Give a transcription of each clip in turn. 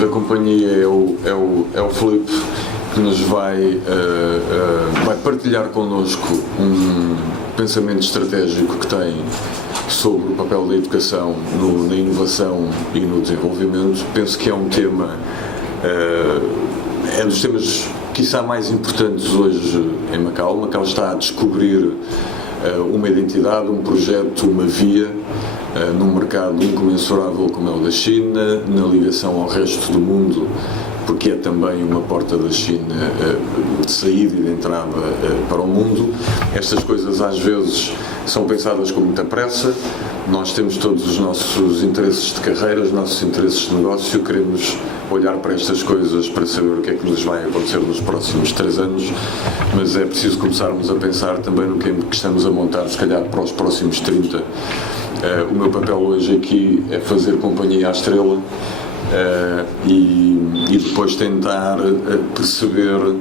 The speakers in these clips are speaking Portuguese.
da companhia é o Filipe, que nos vai partilhar connosco um pensamento estratégico que tem sobre o papel da educação na inovação e no desenvolvimento. Penso que é um tema, é dos temas quiçá mais importantes hoje em Macau. Macau está a descobrir uma identidade, um projeto, uma via num mercado incomensurável como é o da China, na ligação ao resto do mundo, porque é também uma porta da China de saída e de entrada para o mundo. Estas coisas às vezes são pensadas com muita pressa. Nós temos todos os nossos interesses de carreira, os nossos interesses de negócio, queremos olhar para estas coisas para saber o que é que nos vai acontecer nos próximos 3 anos, mas é preciso começarmos a pensar também no que estamos a montar, se calhar para os próximos 30. O meu papel hoje aqui é fazer companhia à estrela e depois tentar perceber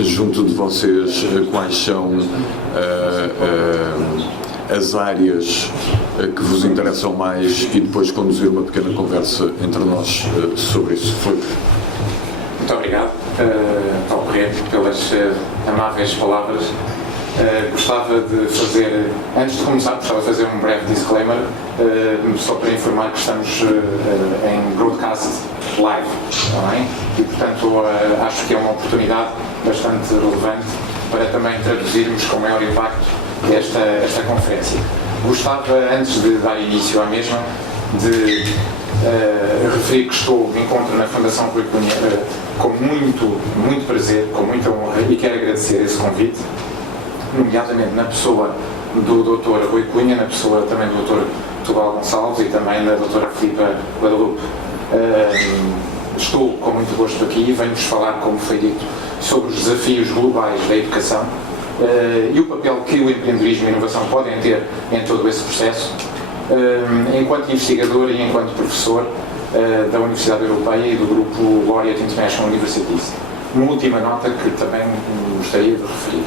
junto de vocês quais são as áreas que vos interessam mais e depois conduzir uma pequena conversa entre nós sobre isso. Muito obrigado, Paulo Corrêa, pelas amáveis palavras. Gostava de fazer, antes de começar, gostava de fazer um breve disclaimer, só para informar que estamos em broadcast live, não é? E portanto acho que é uma oportunidade bastante relevante para também traduzirmos com maior impacto esta conferência. Gostava, antes de dar início à mesma, de referir que me encontro na Fundação Rui Cunha com muito prazer, com muita honra, e quero agradecer esse convite, nomeadamente na pessoa do Dr. Rui Cunha, na pessoa também do Dr. Tubal Gonçalves e também da Dra. Filipa Guadalupe. Estou com muito gosto aqui e venho-vos falar, como foi dito, sobre os desafios globais da educação e o papel que o empreendedorismo e a inovação podem ter em todo esse processo, enquanto investigador e enquanto professor da Universidade Europeia e do grupo Laureate International Universities. Uma última nota que também gostaria de referir.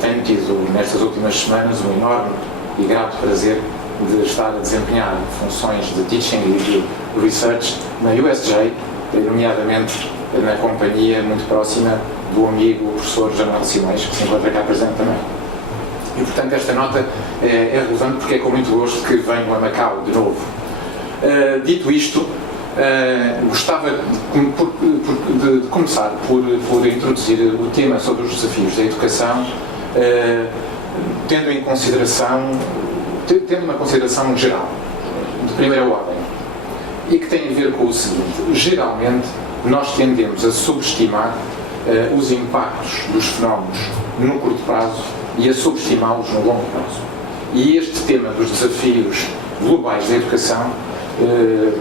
Tenho tido nestas últimas semanas um enorme e grato prazer de estar a desempenhar funções de teaching e de research na USJ, nomeadamente na companhia muito próxima do amigo o professor Januel Simões, que se encontra cá presente também. E portanto esta nota é relevante porque é com muito gosto que venho a Macau de novo. Dito isto, gostava de começar por introduzir o tema sobre os desafios da educação, tendo uma consideração geral, de primeira ordem, e que tem a ver com o seguinte: geralmente nós tendemos a subestimar os impactos dos fenómenos no curto prazo e a subestimá-los no longo prazo. E este tema dos desafios globais da educação,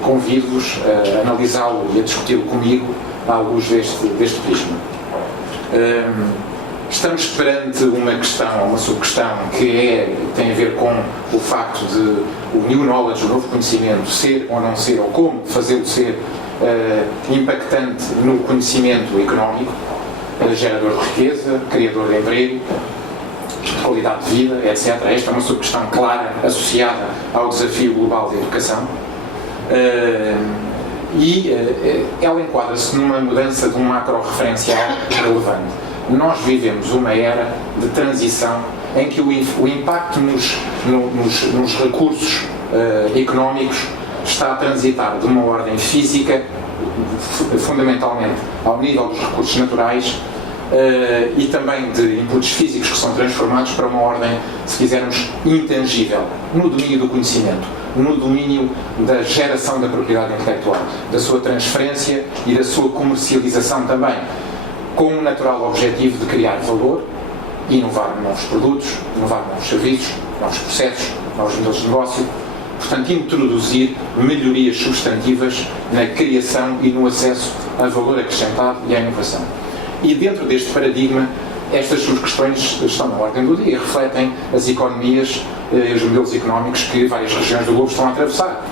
convido-vos a analisá-lo e a discuti-lo comigo à luz deste prisma. Estamos perante uma questão, uma subquestão, que tem a ver com o facto de o new knowledge, o novo conhecimento, ser ou não ser, ou como fazê-lo ser impactante no conhecimento económico, gerador de riqueza, criador de emprego, de qualidade de vida, etc. Esta é uma subquestão clara associada ao desafio global da educação. Ela enquadra-se numa mudança de um macro-referencial relevante. Nós vivemos uma era de transição em que o impacto nos recursos económicos está a transitar de uma ordem física, fundamentalmente ao nível dos recursos naturais, e também de inputs físicos que são transformados para uma ordem, se quisermos, intangível, no domínio do conhecimento, no domínio da geração da propriedade intelectual, da sua transferência e da sua comercialização também, com o natural objetivo de criar valor, inovar novos produtos, inovar novos serviços, novos processos, novos modelos de negócio, portanto introduzir melhorias substantivas na criação e no acesso a valor acrescentado e à inovação. E dentro deste paradigma, estas subquestões estão na ordem do dia e refletem as economias e os modelos económicos que várias regiões do globo estão a atravessar.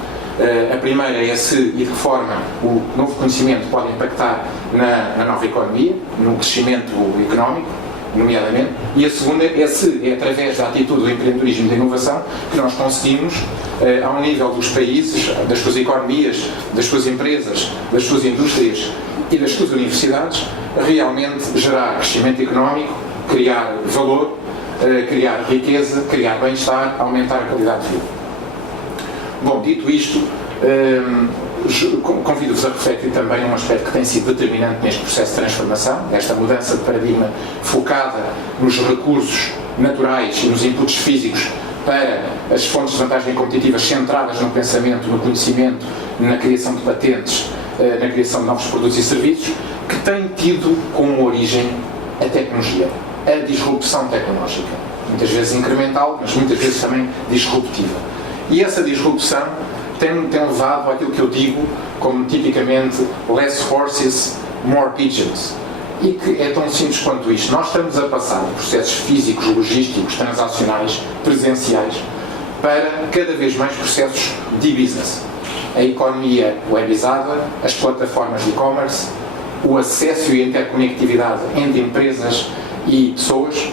A primeira é se e de que forma o novo conhecimento pode impactar na nova economia, no crescimento económico, nomeadamente, e a segunda é através da atitude do empreendedorismo e da inovação que nós conseguimos, ao nível dos países, das suas economias, das suas empresas, das suas indústrias e das suas universidades, realmente gerar crescimento económico, criar valor, criar riqueza, criar bem-estar, aumentar a qualidade de vida. Bom, dito isto, convido-vos a refletir também um aspecto que tem sido determinante neste processo de transformação, esta mudança de paradigma focada nos recursos naturais e nos inputs físicos para as fontes de vantagem competitiva centradas no pensamento, no conhecimento, na criação de patentes, na criação de novos produtos e serviços, que tem tido como origem a tecnologia, a disrupção tecnológica. Muitas vezes incremental, mas muitas vezes também disruptiva. E essa disrupção tem levado àquilo que eu digo como tipicamente less horses, more pigeons. E que é tão simples quanto isto. Nós estamos a passar de processos físicos, logísticos, transacionais, presenciais, para cada vez mais processos de business. A economia webizada, as plataformas de e-commerce, o acesso e a interconectividade entre empresas e pessoas,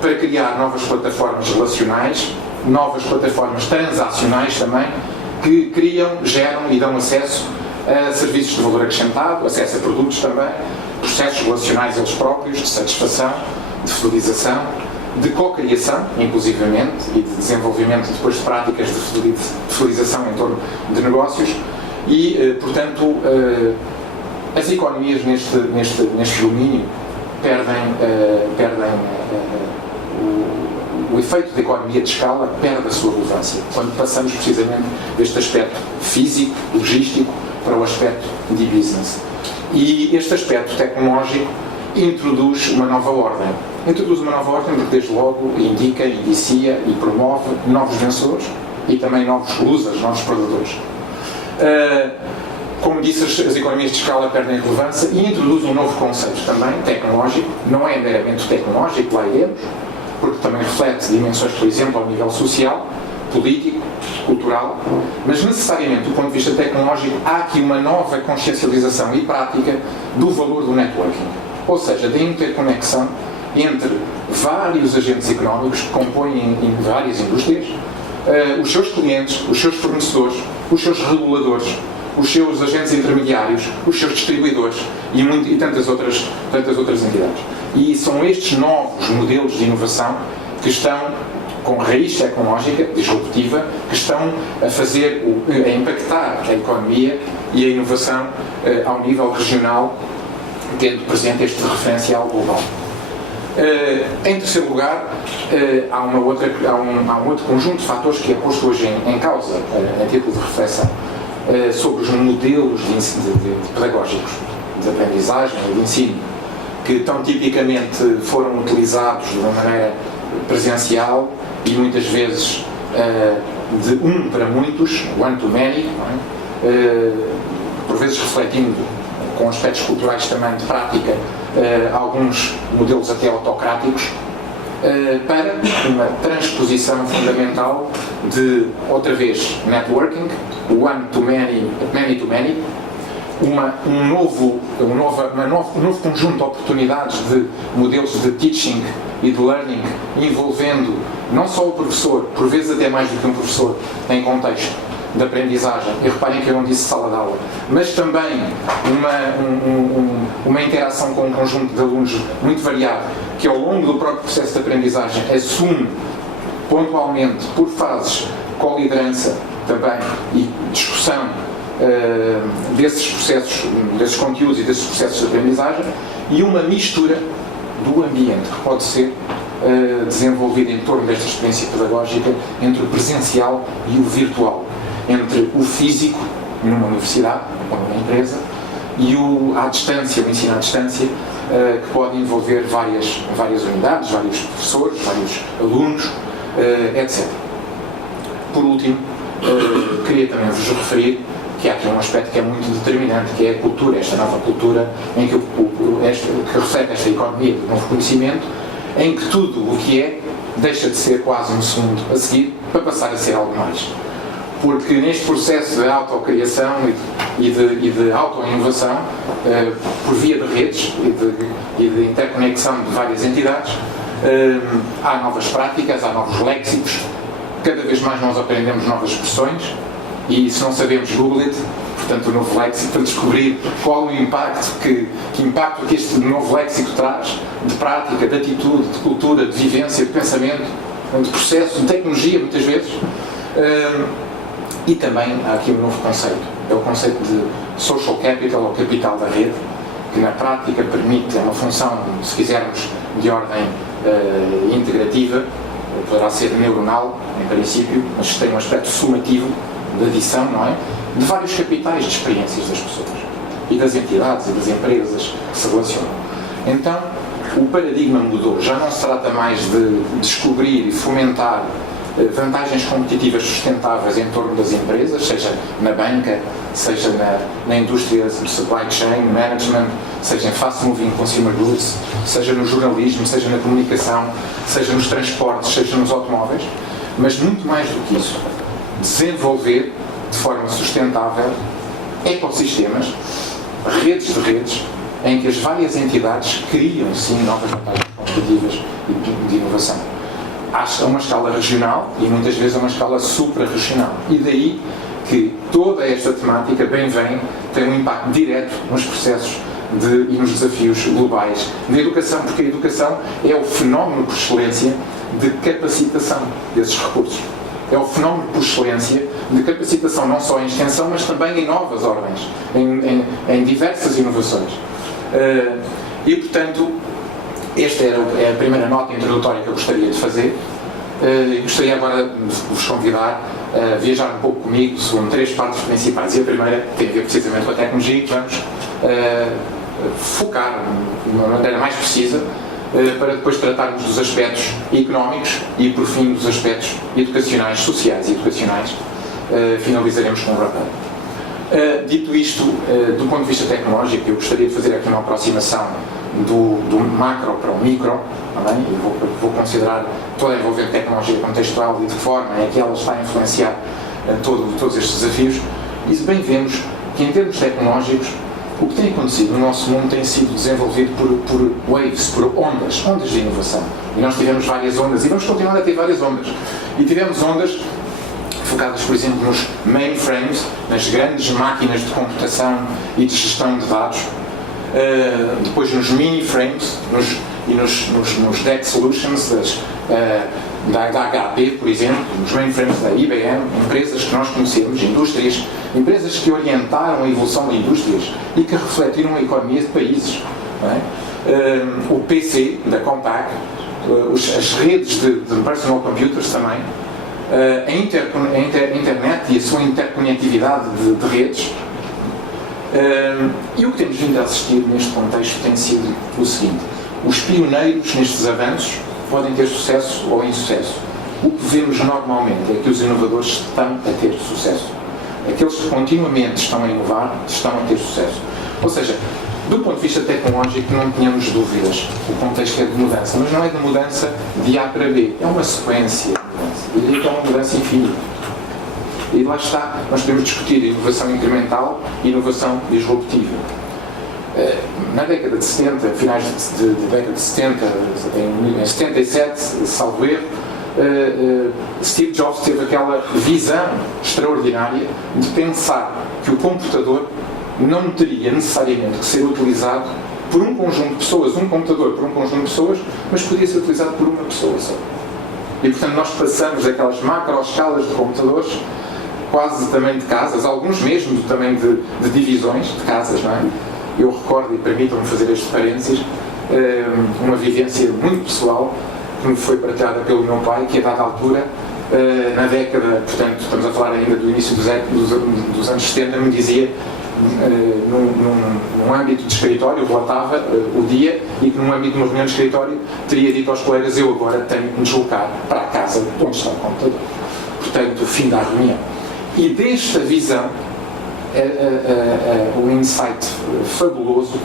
para criar novas plataformas relacionais, novas plataformas transacionais também, que criam, geram e dão acesso a serviços de valor acrescentado, acesso a produtos também, processos relacionais eles próprios, de satisfação, de fidelização, de co-criação, inclusivamente, e de desenvolvimento depois de práticas de fidelização em torno de negócios e, portanto, as economias neste domínio perdem o efeito da economia de escala perde a sua relevância quando passamos precisamente deste aspecto físico, logístico, para o aspecto de business. E este aspecto tecnológico introduz uma nova ordem. Introduz uma nova ordem porque, desde logo, indica, indicia e promove novos vencedores e também novos losers, novos perdedores. Como disse, as economias de escala perdem relevância e introduz um novo conceito também, tecnológico. Não é meramente tecnológico, lá iremos, porque também reflete dimensões, por exemplo, ao nível social, político, cultural, mas necessariamente do ponto de vista tecnológico há aqui uma nova consciencialização e prática do valor do networking, ou seja, da interconexão entre vários agentes económicos que compõem em várias indústrias, os seus clientes, os seus fornecedores, os seus reguladores, os seus agentes intermediários, os seus distribuidores e tantas outras entidades. E são estes novos modelos de inovação que estão com raiz tecnológica, disruptiva, que estão a impactar a economia e a inovação ao nível regional, tendo presente este referencial global. Em terceiro lugar, há um outro conjunto de fatores que é posto hoje em causa, a título de reflexão, sobre os modelos de pedagógicos, de aprendizagem e de ensino, que tão tipicamente foram utilizados de uma maneira presencial e muitas vezes de um para muitos, one to many, por vezes refletindo com aspectos culturais também de prática alguns modelos até autocráticos, para uma transposição fundamental de, outra vez, networking, one to many, many to many, um novo conjunto de oportunidades de modelos de teaching e de learning envolvendo não só o professor, por vezes até mais do que um professor, em contexto de aprendizagem, e reparem que eu não disse sala de aula, mas também uma interação com um conjunto de alunos muito variado, que ao longo do próprio processo de aprendizagem assume pontualmente, por fases, co-liderança também e discussão desses processos, desses conteúdos e desses processos de aprendizagem, e uma mistura do ambiente que pode ser desenvolvida em torno desta experiência pedagógica entre o presencial e o virtual, entre o físico numa universidade ou numa empresa e o ensino à distância, que pode envolver várias unidades, vários professores, vários alunos, etc. Por último, queria também vos referir que há aqui um aspecto que é muito determinante, que é a cultura, esta nova cultura em que reflete esta economia do novo conhecimento, em que tudo o que é deixa de ser quase um segundo a seguir para passar a ser algo mais. porque neste processo de autocriação e de auto-inovação, por via de redes e de interconexão de várias entidades, há novas práticas, há novos léxicos, cada vez mais nós aprendemos novas expressões e se não sabemos, Google it, portanto o novo léxico, para descobrir qual o impacto, que impacto que este novo léxico traz, de prática, de atitude, de cultura, de vivência, de pensamento, de processo, de tecnologia, muitas vezes. E também há aqui um novo conceito, é o conceito de social capital, ou capital da rede, que na prática permite, é uma função, se quisermos, de ordem integrativa, poderá ser neuronal, em princípio, mas tem um aspecto somativo, de adição, não é? De vários capitais de experiências das pessoas e das entidades e das empresas que se relacionam. Então, o paradigma mudou, já não se trata mais de descobrir e fomentar vantagens competitivas sustentáveis em torno das empresas, seja na banca, seja na indústria de supply chain, management, seja em fast moving consumer goods, seja no jornalismo, seja na comunicação, seja nos transportes, seja nos automóveis, mas muito mais do que isso, desenvolver de forma sustentável ecossistemas, redes de redes, em que as várias entidades criam sim novas vantagens competitivas e de inovação. A uma escala regional e muitas vezes a uma escala supra-regional. E daí que toda esta temática bem vem, tem um impacto direto nos processos e nos desafios globais da educação, porque a educação é o fenómeno por excelência de capacitação desses recursos. É o fenómeno por excelência de capacitação não só em extensão, mas também em novas ordens, em diversas inovações. E, portanto, esta é a primeira nota introdutória que eu gostaria de fazer. Gostaria agora de vos convidar a viajar um pouco comigo segundo 3 partes principais. E a primeira tem a ver precisamente com a tecnologia, que vamos focar de uma maneira mais precisa para depois tratarmos dos aspectos económicos e, por fim, dos aspectos educacionais, sociais e educacionais. Finalizaremos com um wrap-up. Dito isto, do ponto de vista tecnológico, eu gostaria de fazer aqui uma aproximação do macro para o micro, também, e vou considerar toda a envolvente tecnologia contextual e de que forma é que ela está a influenciar todos estes desafios. E bem vemos que, em termos tecnológicos, o que tem acontecido no nosso mundo tem sido desenvolvido por waves, por ondas de inovação. E nós tivemos várias ondas, e vamos continuar a ter várias ondas. E tivemos ondas focadas, por exemplo, nos mainframes, nas grandes máquinas de computação e de gestão de dados, depois nos mini-frames e nos DEC Solutions da HP, por exemplo, nos mainframes da IBM, empresas que nós conhecemos, empresas que orientaram a evolução de indústrias e que refletiram a economia de países. Não é? O PC da Compaq, as redes de personal computers também, a internet e a sua interconectividade de redes. E o que temos vindo a assistir neste contexto tem sido o seguinte: os pioneiros nestes avanços podem ter sucesso ou insucesso. O que vemos normalmente é que os inovadores estão a ter sucesso. Aqueles que continuamente estão a inovar estão a ter sucesso. Ou seja, do ponto de vista tecnológico, não tenhamos dúvidas. O contexto é de mudança, mas não é de mudança de A para B. É uma sequência de mudança. E daí que é uma mudança infinita. E lá está, nós podemos discutir inovação incremental e inovação disruptiva. Na década de 70, finais da década de 70, em 77, salvo erro, Steve Jobs teve aquela visão extraordinária de pensar que o computador não teria necessariamente que ser utilizado por um conjunto de pessoas, um computador por um conjunto de pessoas, mas podia ser utilizado por uma pessoa só. E, portanto, nós passamos daquelas macro-escalas de computadores, quase de tamanho de casas, alguns mesmo do tamanho de divisões de casas, não é? Eu recordo, e permitam-me fazer este parênteses, uma vivência muito pessoal que me foi partilhada pelo meu pai, que a dada altura, na década, portanto, estamos a falar ainda do início dos anos 70, me dizia, num âmbito de escritório, relatava o dia, e que num âmbito de uma reunião de escritório teria dito aos colegas: eu agora tenho que me deslocar para a casa onde está o computador. Portanto, o fim da reunião. E desta visão, um insight fabuloso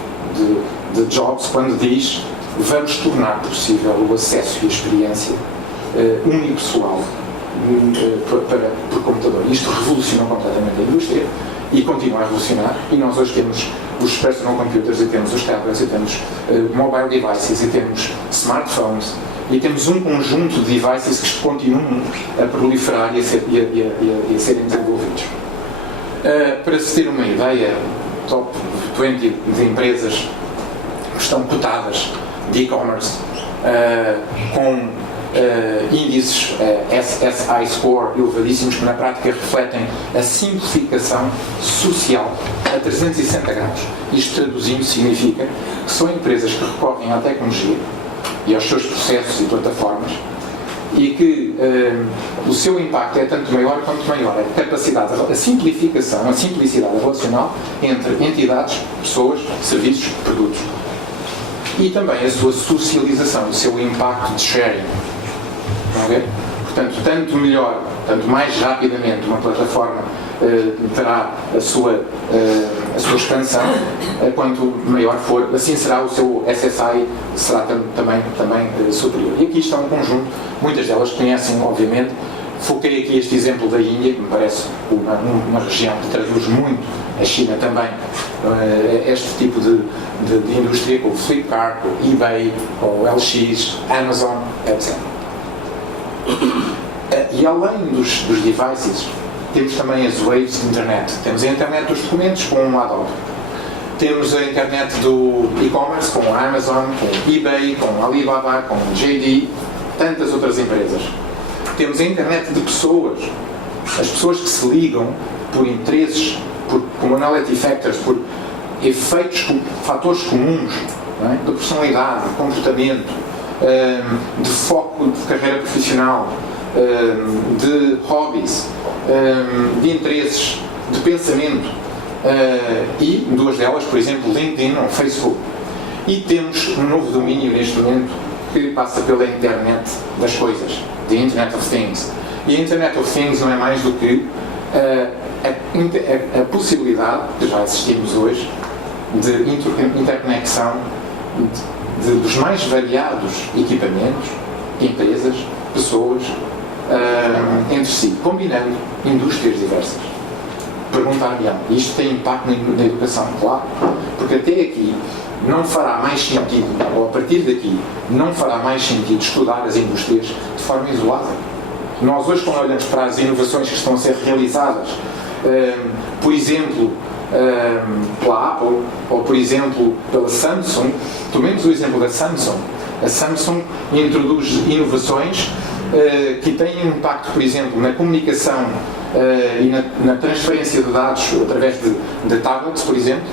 de Jobs, quando diz: vamos tornar possível o acesso e a experiência unipessoal por computador. Isto revolucionou completamente a indústria e continua a revolucionar, e nós hoje temos os personal computers, e temos os tablets, e temos mobile devices, e temos smartphones, e temos um conjunto de devices que continuam a proliferar e a serem desenvolvidos. Para se ter uma ideia, top 20 de empresas que estão cotadas de e-commerce com índices SSI Score elevadíssimos, que na prática refletem a simplificação social a 360 graus. Isto traduzindo significa que são empresas que recorrem à tecnologia e aos seus processos e plataformas, e que o seu impacto é tanto maior quanto maior a capacidade, a simplificação, a simplicidade relacional entre entidades, pessoas, serviços, produtos. E também a sua socialização, o seu impacto de sharing. Estão a ver? Portanto, tanto melhor, tanto mais rapidamente uma plataforma terá a sua expansão, quanto maior for, assim será o seu SSI, será também superior. E aqui está um conjunto, muitas delas conhecem, obviamente. Foquei aqui este exemplo da Índia, que me parece uma região que traduz muito, a China também, este tipo de indústria, com o Flipkart, o eBay, o LX, Amazon, etc. E além dos devices, temos também as waves de internet. Temos a internet dos documentos com o Adobe. Temos a internet do e-commerce com a Amazon, com o eBay, com a Alibaba, com o JD, tantas outras empresas. Temos a internet de pessoas, as pessoas que se ligam por interesses, por commonality factors, por efeitos, fatores comuns, não é? De personalidade, de comportamento, de foco de carreira profissional, de hobbies, de interesses, de pensamento, e duas delas, por exemplo, LinkedIn ou Facebook. E temos um novo domínio neste momento que passa pela internet das coisas, the Internet of Things. E a Internet of Things não é mais do que a possibilidade, que já assistimos hoje, de interconexão dos mais variados equipamentos, empresas, pessoas, entre si, combinando indústrias diversas. Perguntar-me, isto tem impacto na educação? Claro, porque até aqui não fará mais sentido, ou a partir daqui, não fará mais sentido estudar as indústrias de forma isolada. Nós hoje, quando olhamos para as inovações que estão a ser realizadas, por exemplo, pela Apple, ou por exemplo, pela Samsung, tomemos o exemplo da Samsung. A Samsung introduz inovações que têm um impacto, por exemplo, na comunicação e na transferência de dados através de tablets, por exemplo,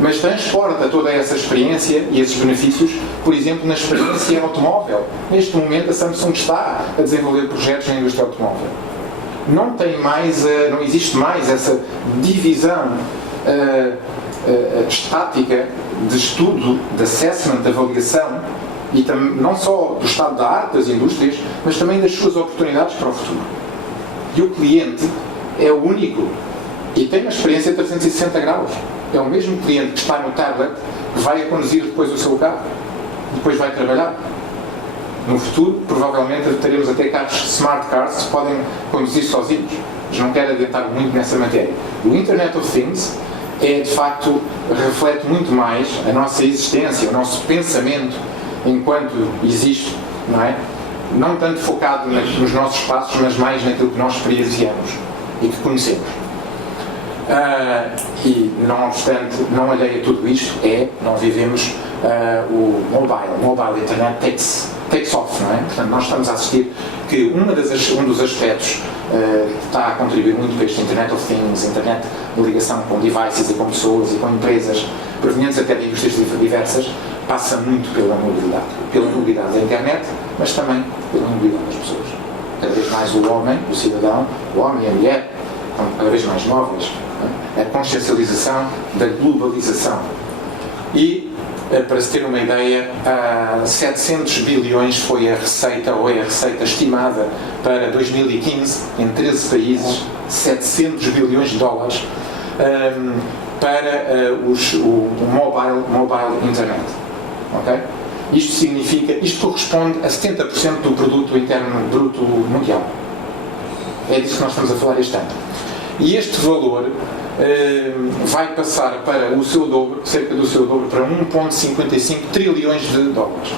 mas transporta toda essa experiência e esses benefícios, por exemplo, na experiência automóvel. Neste momento, a Samsung está a desenvolver projetos na indústria automóvel. Não existe mais essa divisão estática de estudo, de assessment, de avaliação, e não só do estado da arte das indústrias, mas também das suas oportunidades para o futuro. E o cliente é o único e tem uma experiência de 360 graus. É o mesmo cliente que está no tablet que vai a conduzir depois o seu carro, depois vai trabalhar. No futuro, provavelmente, teremos até carros, smart cars, que podem conduzir sozinhos. Mas não quero adiantar muito nessa matéria. O Internet of Things de facto, reflete muito mais a nossa existência, o nosso pensamento enquanto existe, não é? Não tanto focado nos nossos passos, mas mais naquilo que nós experienciamos e que conhecemos. E, não obstante, não alheio a tudo isto, nós vivemos o mobile internet takes off, não é? Portanto, nós estamos a assistir que um dos aspectos que está a contribuir muito para este Internet of Things, internet de ligação com devices e com pessoas e com empresas provenientes até de indústrias diversas, passa muito pela mobilidade da internet, mas também pela mobilidade das pessoas. Cada vez mais o homem, o cidadão, o homem e a mulher, estão cada vez mais móveis. A consciencialização da globalização. E, para se ter uma ideia, 700 bilhões foi a receita, ou é a receita estimada para 2015, em 13 países, 700 bilhões de dólares para o mobile internet. Okay? Isto corresponde a 70% do produto interno bruto mundial. É disso que nós estamos a falar este ano. E este valor vai passar para o seu dobro, cerca do seu dobro, para 1,55 trilhões de dólares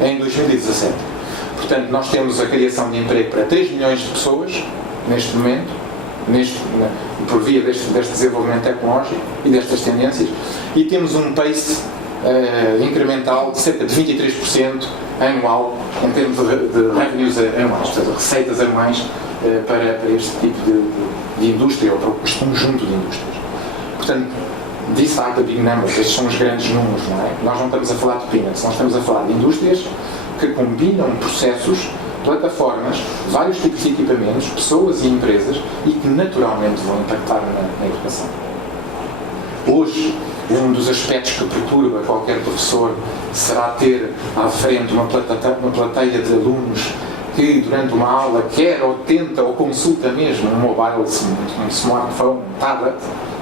em 2017. Portanto, nós temos a criação de emprego para 3 milhões de pessoas neste momento, por via deste desenvolvimento tecnológico e destas tendências, e temos um pace incremental de cerca de 23% anual em termos de revenues anuais, portanto, receitas anuais para este tipo de indústria ou para este conjunto de indústrias. Portanto, these are the big numbers, estes são os grandes números, não é? Nós não estamos a falar de peanuts, nós estamos a falar de indústrias que combinam processos, plataformas, vários tipos de equipamentos, pessoas e empresas e que naturalmente vão impactar na educação. Hoje, um dos aspectos que perturba qualquer professor será ter à frente uma plateia de alunos que durante uma aula quer ou tenta ou consulta mesmo um mobile, um smartphone, um tablet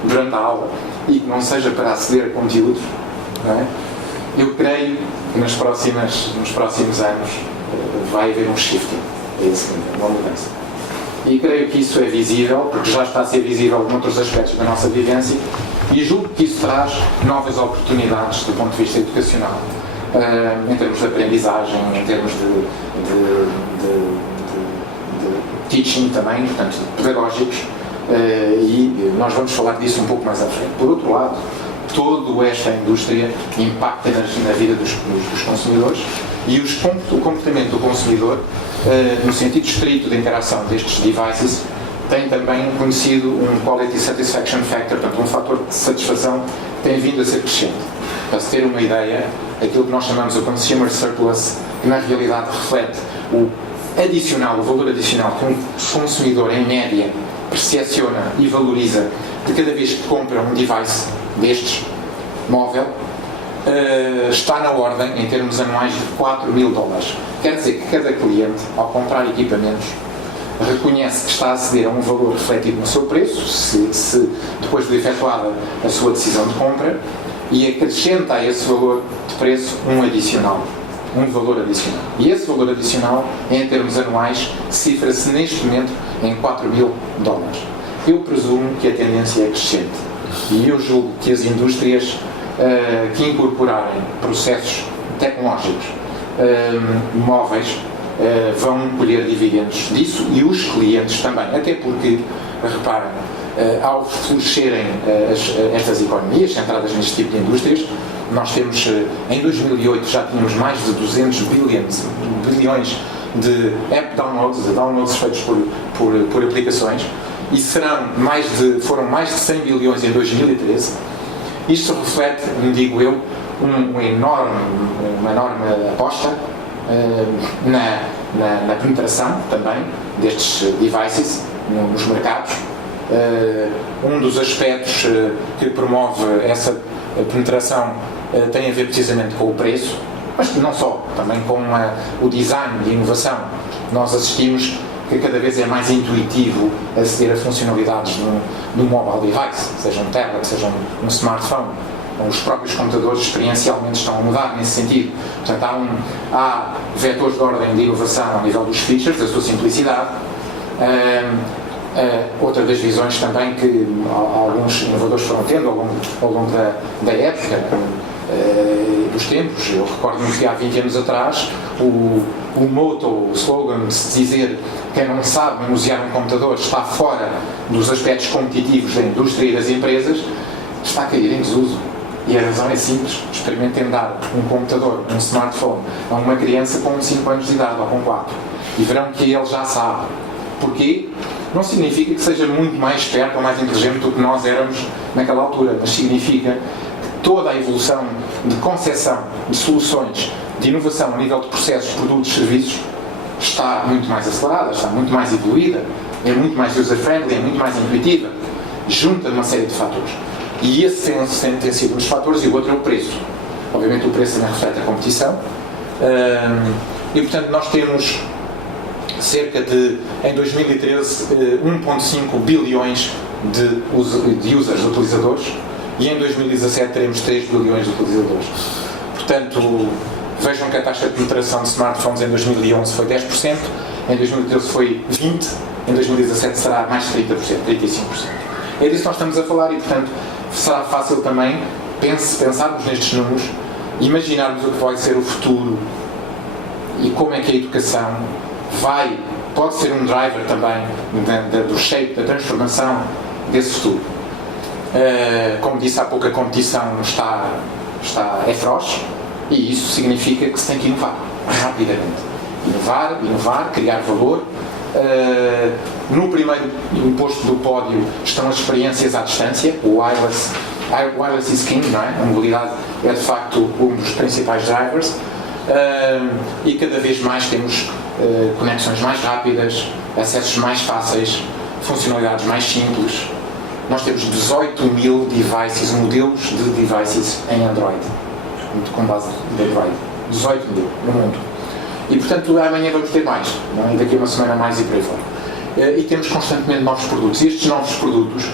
durante a aula e que não seja para aceder a conteúdos, não é? Eu creio que nos próximos anos vai haver um shifting, uma mudança. E creio que isso é visível, porque já está a ser visível em outros aspectos da nossa vivência, e julgo que isso traz novas oportunidades do ponto de vista educacional, em termos de aprendizagem, em termos de teaching também, portanto, pedagógicos, e nós vamos falar disso um pouco mais à frente. Por outro lado, toda esta indústria impacta na vida dos consumidores e o comportamento do consumidor, no sentido estrito de interação destes devices, tem também conhecido um Quality Satisfaction Factor, portanto, um fator de satisfação que tem vindo a ser crescente. Para se ter uma ideia, aquilo que nós chamamos o Consumer Surplus, que na realidade reflete o valor adicional que um consumidor, em média, percepciona e valoriza de cada vez que compra um device destes, móvel, está na ordem, em termos anuais, de $4.000. Quer dizer que cada cliente, ao comprar equipamentos, reconhece que está a aceder a um valor refletido no seu preço, se depois de efetuada a sua decisão de compra, e acrescenta a esse valor de preço um valor adicional. E esse valor adicional, em termos anuais, cifra-se neste momento em $4.000. Eu presumo que a tendência é crescente. E eu julgo que as indústrias que incorporarem processos tecnológicos móveis vão colher dividendos disso e os clientes também. Até porque, reparem, ao florescerem estas economias centradas neste tipo de indústrias, nós temos, em 2008 já tínhamos mais de 200 bilhões de app downloads feitos por aplicações, e foram mais de 100 bilhões em 2013. Isto reflete, digo eu, uma enorme aposta na penetração também destes devices nos mercados. Um dos aspectos que promove essa penetração tem a ver precisamente com o preço, mas não só, também com o design de inovação. Nós assistimos que cada vez é mais intuitivo aceder a funcionalidades no mobile device, seja um tablet, seja um smartphone. Os próprios computadores experiencialmente estão a mudar nesse sentido. Portanto, há vetores de ordem de inovação ao nível dos features, da sua simplicidade. Outra das visões também que alguns inovadores foram tendo ao longo da época, dos tempos. Eu recordo-me que há 20 anos atrás o motto, o slogan de se dizer: quem não sabe manusear um computador está fora dos aspectos competitivos da indústria e das empresas, está a cair em desuso. E a razão é simples: experimentem dar um computador, um smartphone, a uma criança com 5 anos de idade ou com 4 e verão que ele já sabe. Porquê? Não significa que seja muito mais esperto ou mais inteligente do que nós éramos naquela altura, mas significa que toda a evolução de concepção de soluções, de inovação a nível de processos, produtos, serviços, está muito mais acelerada, está muito mais evoluída, é muito mais user-friendly, é muito mais intuitiva, junta de uma série de fatores. E esse tem sido um dos fatores, e o outro é o preço. Obviamente o preço também reflete a competição, e portanto nós temos cerca de, em 2013, 1,5 bilhões de users, de utilizadores, e em 2017 teremos 3 bilhões de utilizadores. Portanto, vejam que a taxa de penetração de smartphones em 2011 foi 10%, em 2013 foi 20%, em 2017 será mais de 30%, 35%. É disso que nós estamos a falar e, portanto, será fácil também, pensarmos nestes números, imaginarmos o que vai ser o futuro e como é que a educação pode ser um driver também do shape, da transformação desse futuro. Como disse há pouco, a competição é feroz e isso significa que se tem que inovar rapidamente. Inovar, criar valor. No primeiro posto do pódio estão as experiências à distância, o wireless is king, não é? A mobilidade é de facto um dos principais drivers, e cada vez mais temos conexões mais rápidas, acessos mais fáceis, funcionalidades mais simples. Nós temos 18 mil devices, modelos de devices em Android, com base de Android. 18 mil no mundo. E portanto amanhã vamos ter mais, não é? E daqui a uma semana mais e por aí fora. E temos constantemente novos produtos. E estes novos produtos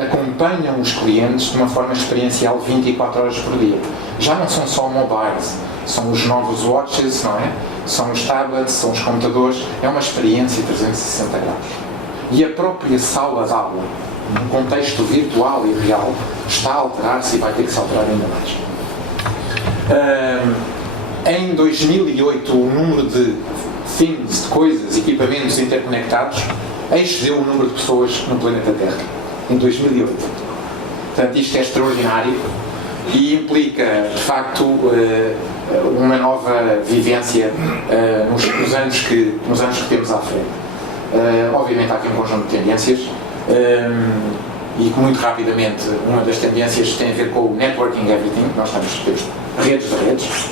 acompanham os clientes de uma forma experiencial 24 horas por dia. Já não são só mobiles, são os novos watches, não é? São os tablets, são os computadores. É uma experiência 360 graus. E a própria sala de aula, num contexto virtual e real, está a alterar-se e vai ter que se alterar ainda mais. Em 2008, o número de things, de coisas, equipamentos interconectados, excedeu o número de pessoas no planeta Terra. Em 2008. Portanto, isto é extraordinário e implica, de facto, uma nova vivência nos anos que temos à frente. Obviamente, há aqui um conjunto de tendências e que, muito rapidamente, uma das tendências tem a ver com o networking everything. Nós temos redes de redes,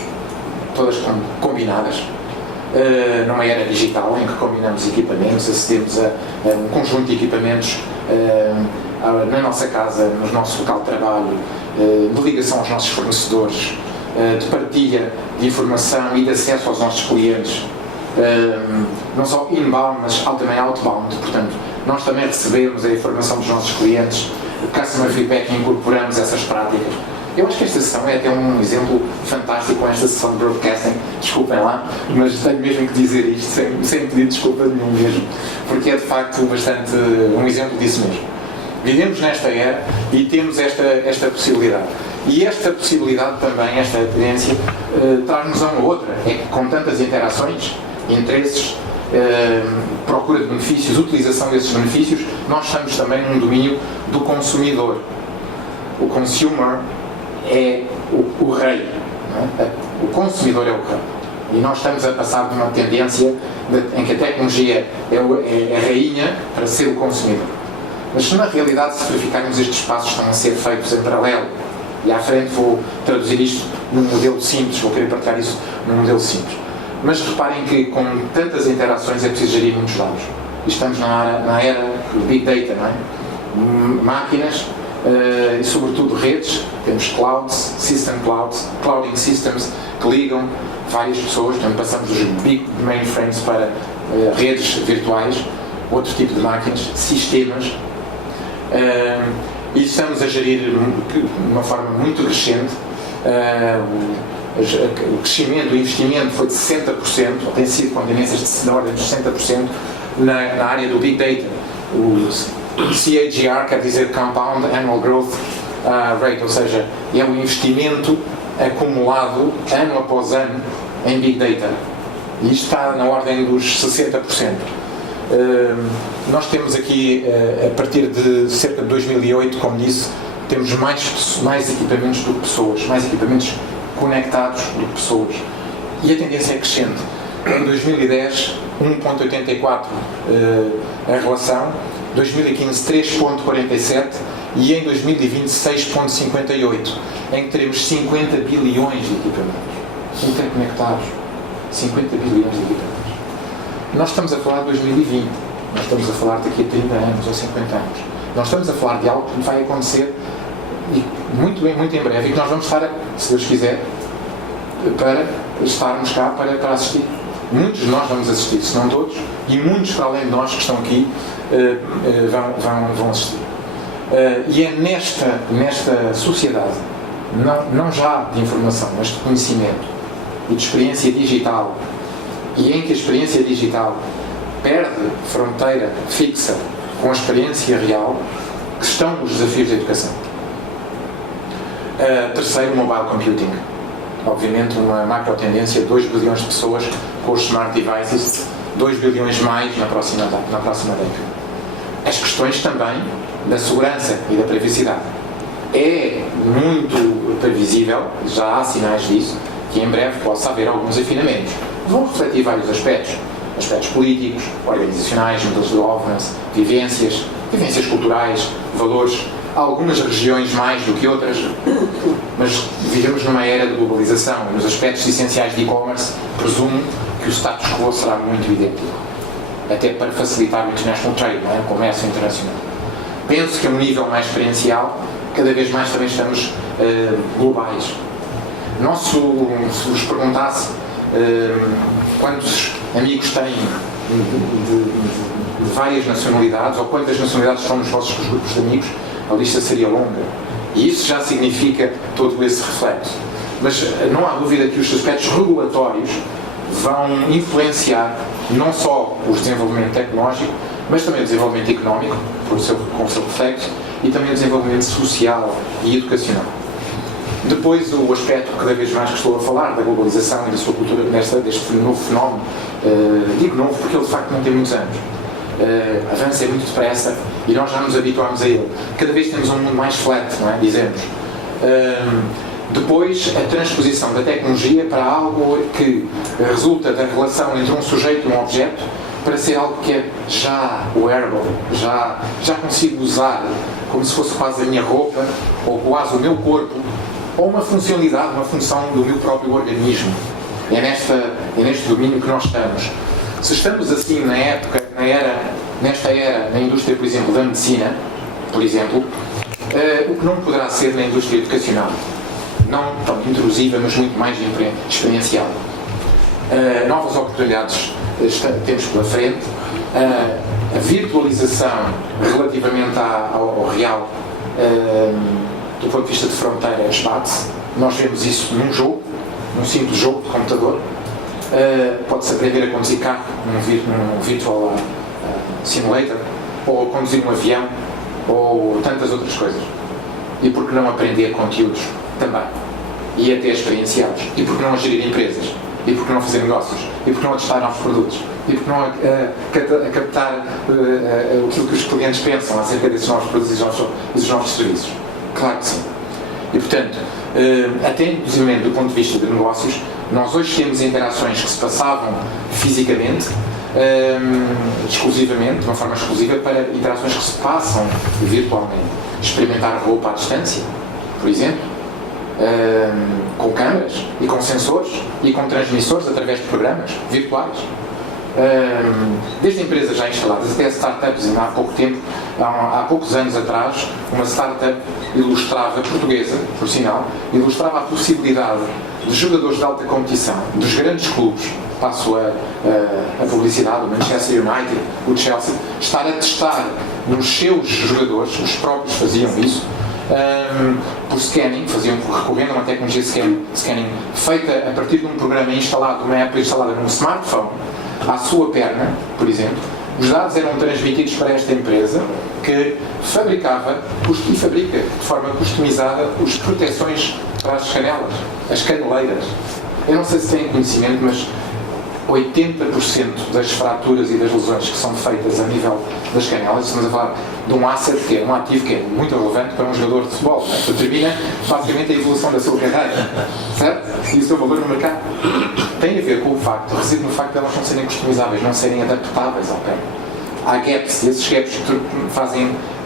todas combinadas, numa era digital em que combinamos equipamentos, acedemos a um conjunto de equipamentos na nossa casa, no nosso local de trabalho, de ligação aos nossos fornecedores, de partilha de informação e de acesso aos nossos clientes, não só inbound, mas também outbound. Portanto, nós também recebemos a informação dos nossos clientes, o customer feedback, e incorporamos essas práticas. Eu acho que esta sessão é até um exemplo fantástico com esta sessão de broadcasting, desculpem lá, mas tenho mesmo que dizer isto sem pedir desculpa nenhum mesmo, porque é de facto bastante um exemplo disso mesmo. Vivemos nesta era e temos esta possibilidade. E esta possibilidade também, esta tendência, traz-nos a uma outra, é que com tantas interações, interesses, procura de benefícios, utilização desses benefícios, nós estamos também num domínio do consumidor. O consumer é o rei, não é? O consumidor é o rei. E nós estamos a passar de uma tendência em que a tecnologia é a rainha para ser o consumidor. Mas se na realidade, se verificarmos, estes passos estão a ser feitos em paralelo, e à frente vou traduzir isto num modelo simples, vou querer partilhar isso num modelo simples. Mas reparem que com tantas interações é preciso gerir muitos dados. E estamos na era do Big Data, não é? Máquinas, e sobretudo redes, temos clouds, system clouds, clouding systems que ligam várias pessoas, portanto passamos dos big mainframes para redes virtuais, outro tipo de máquinas, sistemas, e estamos a gerir de uma forma muito crescente. O crescimento, o investimento foi de 60%, ou tem sido com tendências da ordem de 60% na área do Big Data. O CAGR quer dizer Compound Annual Growth Rate, ou seja, é um investimento acumulado ano após ano em Big Data. E isto está na ordem dos 60%. Nós temos aqui, a partir de cerca de 2008, como disse, temos mais equipamentos do que pessoas, mais equipamentos conectados do que pessoas. E a tendência é crescente. Em 2010, 1.84 a relação, 2015 3.47 e em 2020 6.58, em que teremos 50 bilhões de equipamentos interconectados. 50 bilhões de equipamentos. Nós estamos a falar de 2020, nós estamos a falar daqui a 30 anos ou 50 anos. Nós estamos a falar de algo que vai acontecer muito em breve e que nós vamos estar, se Deus quiser, para estarmos cá para assistir. Muitos de nós vamos assistir, se não todos, e muitos para além de nós que estão aqui vão assistir. E é nesta sociedade, não já de informação, mas de conhecimento e de experiência digital, e em que a experiência digital perde fronteira fixa com a experiência real, que estão os desafios da educação. Terceiro, mobile computing. Obviamente uma macro tendência, 2 bilhões de pessoas com os smart devices, 2 bilhões mais na próxima década. As questões também da segurança e da privacidade. É muito previsível, já há sinais disso, que em breve possa haver alguns afinamentos. Vão refletir vários aspectos políticos, organizacionais, modelos de governance, vivências culturais, valores, algumas regiões mais do que outras, mas vivemos numa era de globalização e nos aspectos essenciais de e-commerce presumo que o status quo será muito idêntico, até para facilitar o international trade, não é? O comércio internacional. Penso que a um nível mais experiencial, cada vez mais também estamos globais. Se vos perguntasse quantos amigos têm de várias nacionalidades, ou quantas nacionalidades estão nos vossos grupos de amigos, a lista seria longa. E isso já significa todo esse reflexo. Mas não há dúvida que os aspectos regulatórios vão influenciar não só o desenvolvimento tecnológico, mas também o desenvolvimento económico, com o seu reflexo, e também o desenvolvimento social e educacional. Depois, o aspecto cada vez mais que estou a falar, da globalização e da sua cultura, deste novo fenómeno, digo novo porque ele de facto não tem muitos anos, avança muito depressa e nós já nos habituámos a ele. Cada vez temos um mundo mais flat, não é? Dizemos. Depois, a transposição da tecnologia para algo que resulta da relação entre um sujeito e um objeto para ser algo que é já wearable, já consigo usar como se fosse quase a minha roupa ou quase o meu corpo, ou uma funcionalidade, uma função do meu próprio organismo. É neste domínio que nós estamos. Se estamos assim nesta era, na indústria, por exemplo, da medicina, por exemplo, o que não poderá ser na indústria educacional? Não tão intrusiva, mas muito mais experiencial. Novas oportunidades temos pela frente. A virtualização relativamente ao real, do ponto de vista de fronteira, esbate-se. Nós vemos isso num simples jogo de computador. Pode-se aprender a conduzir carro num virtual simulator, ou a conduzir um avião, ou tantas outras coisas. E por que não aprender conteúdos também? E até experienciados. E por que não gerir empresas? E por que não fazer negócios? E por que não testar novos produtos? E por que não captar aquilo que os clientes pensam acerca desses novos produtos e dos novos serviços? Claro que sim. E portanto, até inclusive do ponto de vista de negócios, nós hoje temos interações que se passavam fisicamente, exclusivamente, de uma forma exclusiva, para interações que se passam virtualmente. Experimentar roupa à distância, por exemplo, com câmaras e com sensores e com transmissores através de programas virtuais. Desde empresas já instaladas até startups, ainda há pouco tempo, há poucos anos atrás, uma startup portuguesa, por sinal, ilustrava a possibilidade de jogadores de alta competição, dos grandes clubes, passo a publicidade, o Manchester United, o Chelsea, estar a testar nos seus jogadores, os próprios faziam isso, por scanning, recorrendo a uma tecnologia de scanning feita a partir de um programa instalado, uma app instalada num smartphone, à sua perna, por exemplo. Os dados eram transmitidos para esta empresa que fabricava e fabrica de forma customizada as proteções para as canelas, as caneleiras. Eu não sei se têm conhecimento, mas 80% das fraturas e das lesões que são feitas a nível das canelas, estamos a falar de um asset, que é um ativo que é muito relevante para um jogador de futebol, não é? Que determina basicamente a evolução da sua carreira, certo? E o seu valor no mercado. Tem a ver com o facto, reside no facto de elas não serem customizáveis, não serem adaptáveis ao pé. Há gaps, e esses gaps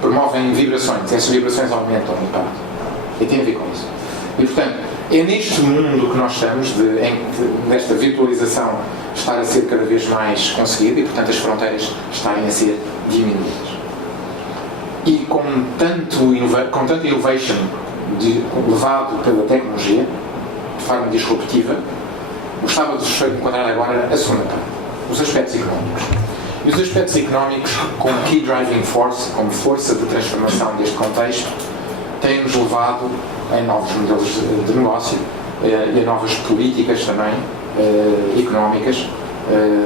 promovem vibrações, e essas vibrações aumentam o impacto. E tem a ver com isso. E portanto, é neste mundo que nós estamos, desta virtualização estar a ser cada vez mais conseguida e portanto as fronteiras estarem a ser diminuídas. E com tanto innovation levado pela tecnologia, de forma disruptiva, gostava de enquadrar agora a segunda parte, os aspectos económicos. E os aspectos económicos, como key driving force, como força de transformação deste contexto, têm-nos levado a novos modelos de negócio e a novas políticas também económicas,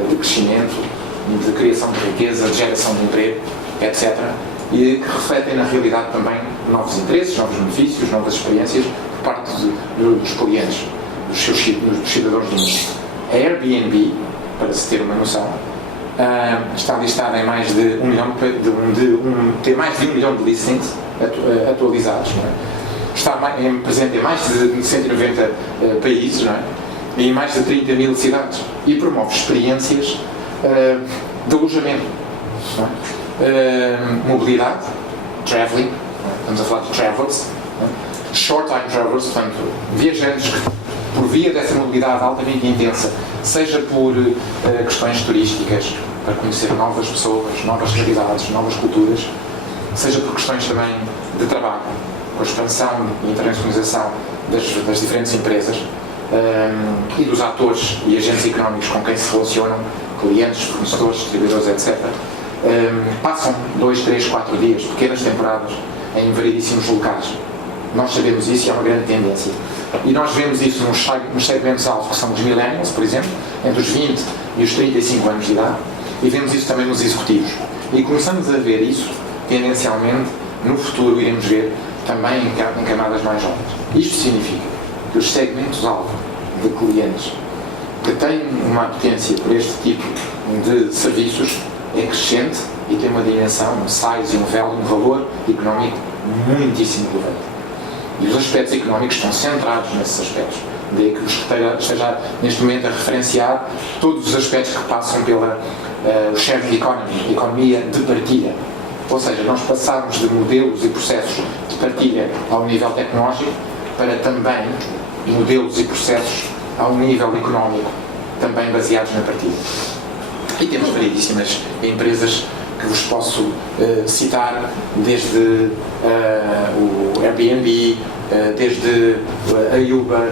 de crescimento, de criação de riqueza, de geração de emprego, etc. E que refletem na realidade também novos interesses, novos benefícios, novas experiências por parte dos clientes, dos cidadãos do mundo. A Airbnb, para se ter uma noção, está listada em mais de 1 milhão tem mais de 1 milhão de listings atualizados. Não é? Está presente em mais de 190 países, não é? E em mais de 30 mil cidades, e promove experiências de alojamento, não é? Mobilidade, traveling, estamos a falar de travelers, short time travelers, portanto, viajantes que, por via dessa mobilidade altamente intensa, seja por questões turísticas, para conhecer novas pessoas, novas realidades, novas culturas, seja por questões também de trabalho, com a expansão e internacionalização das diferentes empresas e dos atores e agentes económicos com quem se relacionam, clientes, fornecedores, distribuidores, etc., passam 2, 3, 4 dias, pequenas temporadas, em variedíssimos locais. Nós sabemos isso e é uma grande tendência. E nós vemos isso nos segmentos-alvo, que são os millennials, por exemplo, entre os 20 e os 35 anos de idade, e vemos isso também nos executivos. E começamos a ver isso, tendencialmente, no futuro iremos ver também em camadas mais jovens. Isto significa que os segmentos-alvo de clientes que têm uma apetência por este tipo de serviços é crescente e tem uma dimensão, um size e um valor económico muitíssimo relevante. E os aspectos económicos estão centrados nesses aspectos. Daí que esteja neste momento a referenciar todos os aspectos que passam pela sharing economy, economia de partilha. Ou seja, nós passamos de modelos e processos de partilha ao nível tecnológico para também modelos e processos ao nível económico, também baseados na partilha. E temos variedíssimas empresas que vos posso citar, desde o Airbnb, desde a Uber,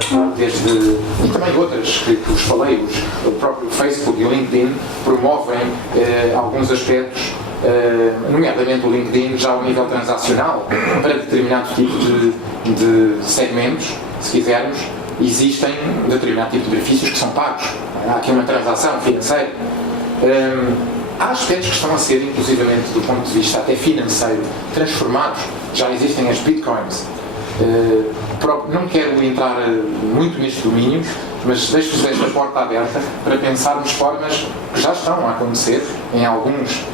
e também outras que vos falei, o próprio Facebook e o LinkedIn promovem alguns aspectos, nomeadamente o LinkedIn já ao nível transacional, para determinado tipo de segmentos, se quisermos, existem determinado tipo de benefícios que são pagos. Há aqui uma transação financeira. Há aspectos que estão a ser, inclusivamente do ponto de vista até financeiro, transformados. Já existem as bitcoins. Não quero entrar muito neste domínio, mas deixo-vos esta porta aberta para pensarmos formas que já estão a acontecer em alguns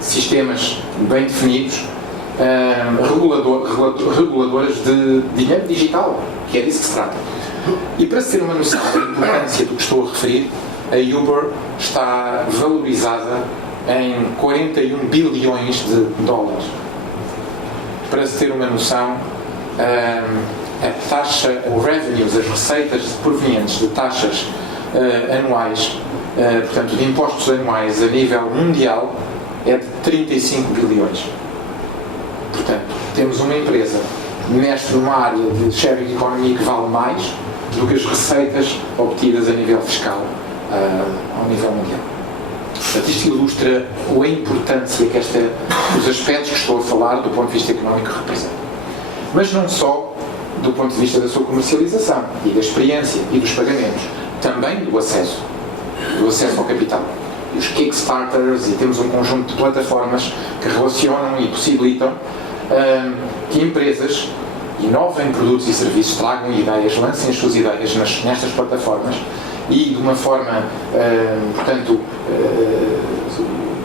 sistemas bem definidos, reguladoras de dinheiro digital, que é disso que se trata. E para se ter uma noção da importância do que estou a referir, a Uber está valorizada em 41 bilhões de dólares. Para se ter uma noção, a taxa, o revenues, as receitas provenientes de taxas anuais, portanto de impostos anuais a nível mundial, é de 35 bilhões. Portanto, temos uma empresa numa área de sharing economy que vale mais do que as receitas obtidas a nível fiscal ao nível mundial. Portanto, isto ilustra a importância que os aspectos que estou a falar do ponto de vista económico representam. Mas não só do ponto de vista da sua comercialização e da experiência e dos pagamentos, também do acesso ao capital. E os Kickstarters, e temos um conjunto de plataformas que relacionam e possibilitam que empresas inovem produtos e serviços, tragam ideias, lancem as suas ideias nestas plataformas e de uma forma, portanto,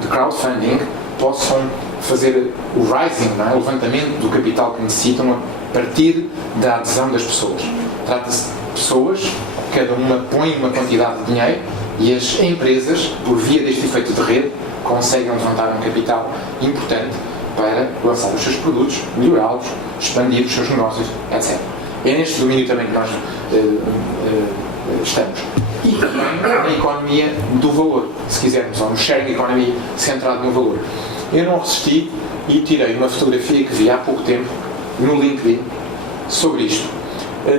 de crowdfunding, possam fazer o rising, não é? O levantamento do capital que necessitam a partir da adesão das pessoas. Trata-se de pessoas, cada uma põe uma quantidade de dinheiro e as empresas, por via deste efeito de rede, conseguem levantar um capital importante para lançar os seus produtos, melhorá-los, expandir os seus negócios, etc. É neste domínio também que nós estamos. E também na economia do valor, se quisermos, ou no sharing economy centrado no valor. Eu não resisti e tirei uma fotografia que vi há pouco tempo no LinkedIn sobre isto,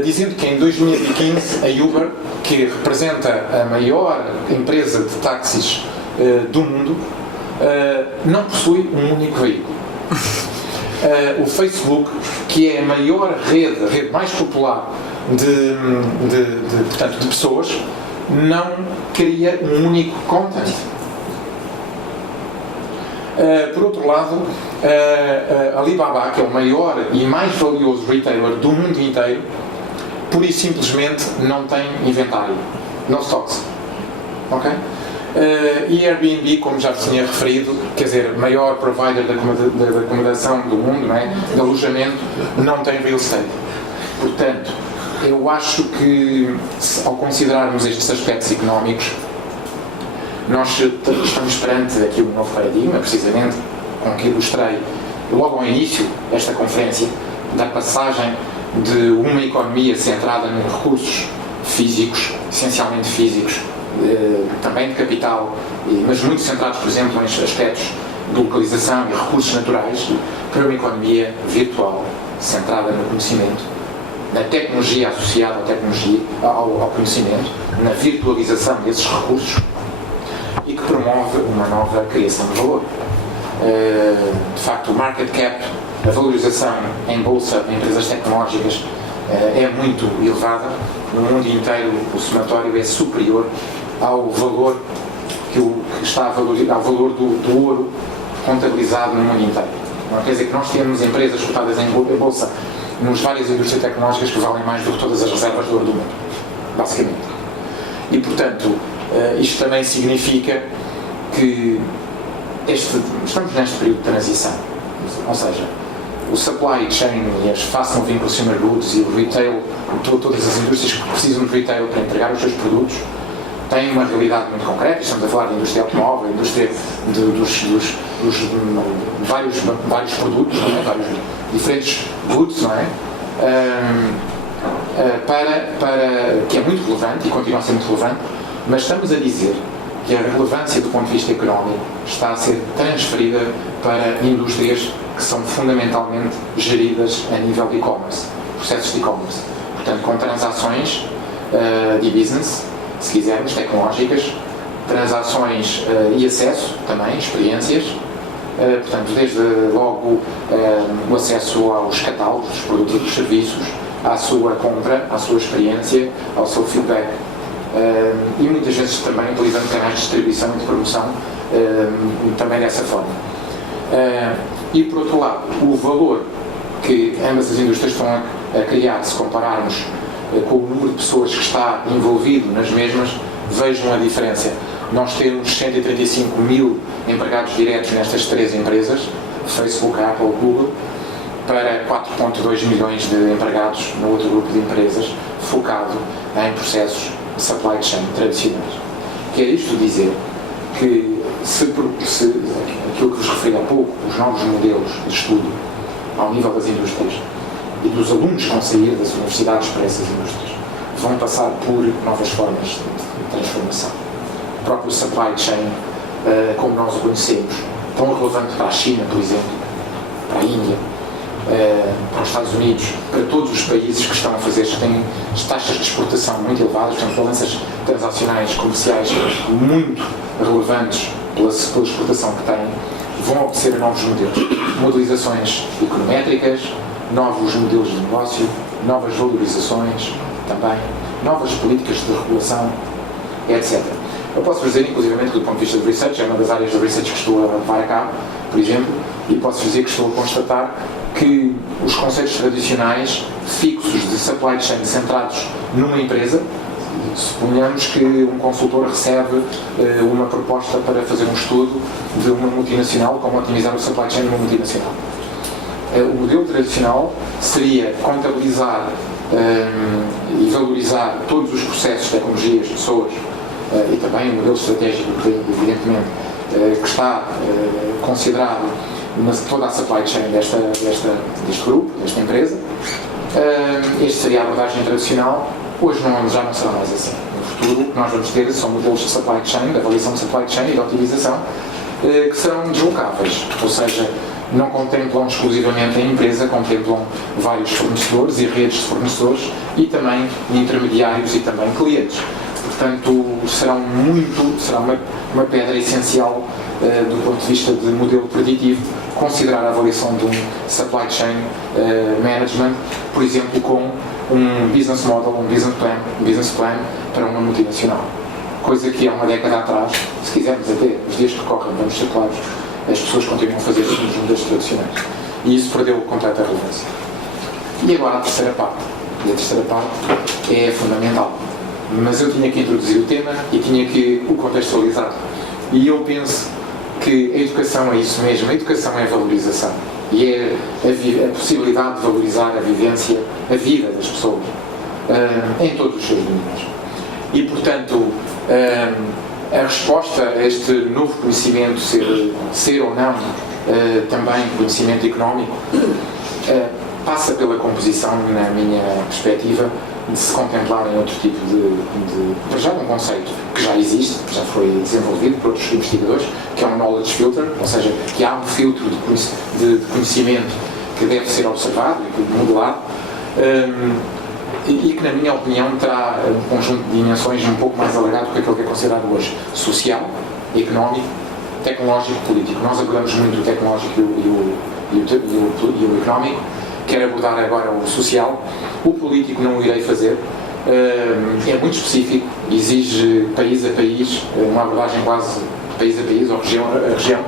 dizendo que em 2015 a Uber, que representa a maior empresa de táxis do mundo, não possui um único veículo. O Facebook, que é a maior rede mais popular portanto, de pessoas, não cria um único content. Por outro lado, a Alibaba, que é o maior e mais valioso retailer do mundo inteiro, pura e simplesmente não tem inventário, no stocks. Ok? E Airbnb, como já vos tinha referido, quer dizer, maior provider de acomodação do mundo, não é? De alojamento, não tem real estate. Portanto, eu acho que, ao considerarmos estes aspectos económicos, nós estamos perante aqui um novo paradigma, precisamente, com que ilustrei logo ao início desta conferência, da passagem de uma economia centrada em recursos físicos, essencialmente físicos, também de capital, mas muito centrados, por exemplo, em aspectos de localização e recursos naturais, para uma economia virtual, centrada no conhecimento, na tecnologia associada ao conhecimento, na virtualização desses recursos, e que promove uma nova criação de valor. De facto, o market cap, a valorização em bolsa de empresas tecnológicas é muito elevada. No mundo inteiro, o somatório é superior ao valor que está ao valor do ouro contabilizado no mundo inteiro. Não quer dizer que nós temos empresas cotadas em bolsa nas várias indústrias tecnológicas que valem mais do que todas as reservas de ouro do mundo, basicamente. E, portanto, isto também significa que estamos neste período de transição. Ou seja, o supply chain e as fast moving consumer goods e o retail, todas as indústrias que precisam de retail para entregar os seus produtos, têm uma realidade muito concreta. Estamos a falar da indústria automóvel, da indústria dos vários produtos, não é? Vários diferentes goods, não é? Que é muito relevante e continua a ser muito relevante, mas estamos a dizer que a relevância do ponto de vista económico está a ser transferida para indústrias que são fundamentalmente geridas a nível de e-commerce, processos de e-commerce. Portanto, com transações de business, se quisermos, tecnológicas, transações e acesso também, experiências, portanto, desde logo o acesso aos catálogos dos produtos e dos serviços, à sua compra, à sua experiência, ao seu feedback, e muitas vezes também utilizando canais de distribuição e de promoção também dessa forma. E por outro lado, o valor que ambas as indústrias estão a criar, se compararmos com o número de pessoas que está envolvido nas mesmas, vejam a diferença. Nós temos 135 mil empregados diretos nestas três empresas, Facebook, Apple, Google, para 4,2 milhões de empregados no outro grupo de empresas, focado em processos de supply chain tradicionais. Quer isto dizer que, aquilo que vos referi há pouco, os novos modelos de estudo ao nível das indústrias e dos alunos que vão sair das universidades para essas indústrias, vão passar por novas formas de transformação. O próprio supply chain, como nós o conhecemos, tão relevante para a China, por exemplo, para a Índia, para os Estados Unidos, para todos os países que estão a fazer, que têm taxas de exportação muito elevadas, têm balanças transacionais comerciais muito relevantes pela exportação que têm, vão obedecer a novos modelos, modelizações econométricas, novos modelos de negócio, novas valorizações também, novas políticas de regulação, etc. Eu posso dizer, inclusivamente, que do ponto de vista de research, é uma das áreas de research que estou a levar a cabo, por exemplo, e posso dizer que estou a constatar que os conceitos tradicionais fixos de supply chain centrados numa empresa, suponhamos que um consultor recebe uma proposta para fazer um estudo de uma multinacional, como otimizar o supply chain de uma multinacional. O modelo tradicional seria contabilizar e valorizar todos os processos, tecnologias, pessoas, e também o modelo estratégico, evidentemente, que está considerado toda a supply chain deste grupo, desta empresa. Este seria a abordagem tradicional. Hoje já não será mais assim. No futuro, o que nós vamos ter são modelos de supply chain, de avaliação de supply chain e de otimização, que serão deslocáveis, ou seja, não contemplam exclusivamente a empresa, contemplam vários fornecedores e redes de fornecedores e também intermediários e também clientes. Portanto, será uma pedra essencial do ponto de vista de modelo preditivo, considerar a avaliação de um supply chain management, por exemplo, com um business model, um business plan para uma multinacional. Coisa que há uma década atrás, se quisermos até, os dias que correm, vamos ser claros, as pessoas continuam a fazer isso nos modelos tradicionais. E isso perdeu completa relevância. E agora a terceira parte. E a terceira parte é fundamental. Mas eu tinha que introduzir o tema e tinha que o contextualizar. E eu penso que a educação é isso mesmo. A educação é a valorização. E é a possibilidade de valorizar a vivência, a vida das pessoas, em todos os seus domínios. E, portanto, a resposta a este novo conhecimento, ser ou não também conhecimento económico, passa pela composição, na minha perspectiva, de se contemplarem outro tipo de já um conceito que já existe, que já foi desenvolvido por outros investigadores, que é um knowledge filter, ou seja, que há um filtro de conhecimento que deve ser observado e modelado, e que, na minha opinião, terá um conjunto de dimensões um pouco mais alargado do que aquilo que é considerado hoje social, económico, tecnológico e político. Nós abordamos muito o tecnológico e o económico. Quero abordar agora o social. O político não o irei fazer. É muito específico, exige país a país, uma abordagem quase país a país ou região a região.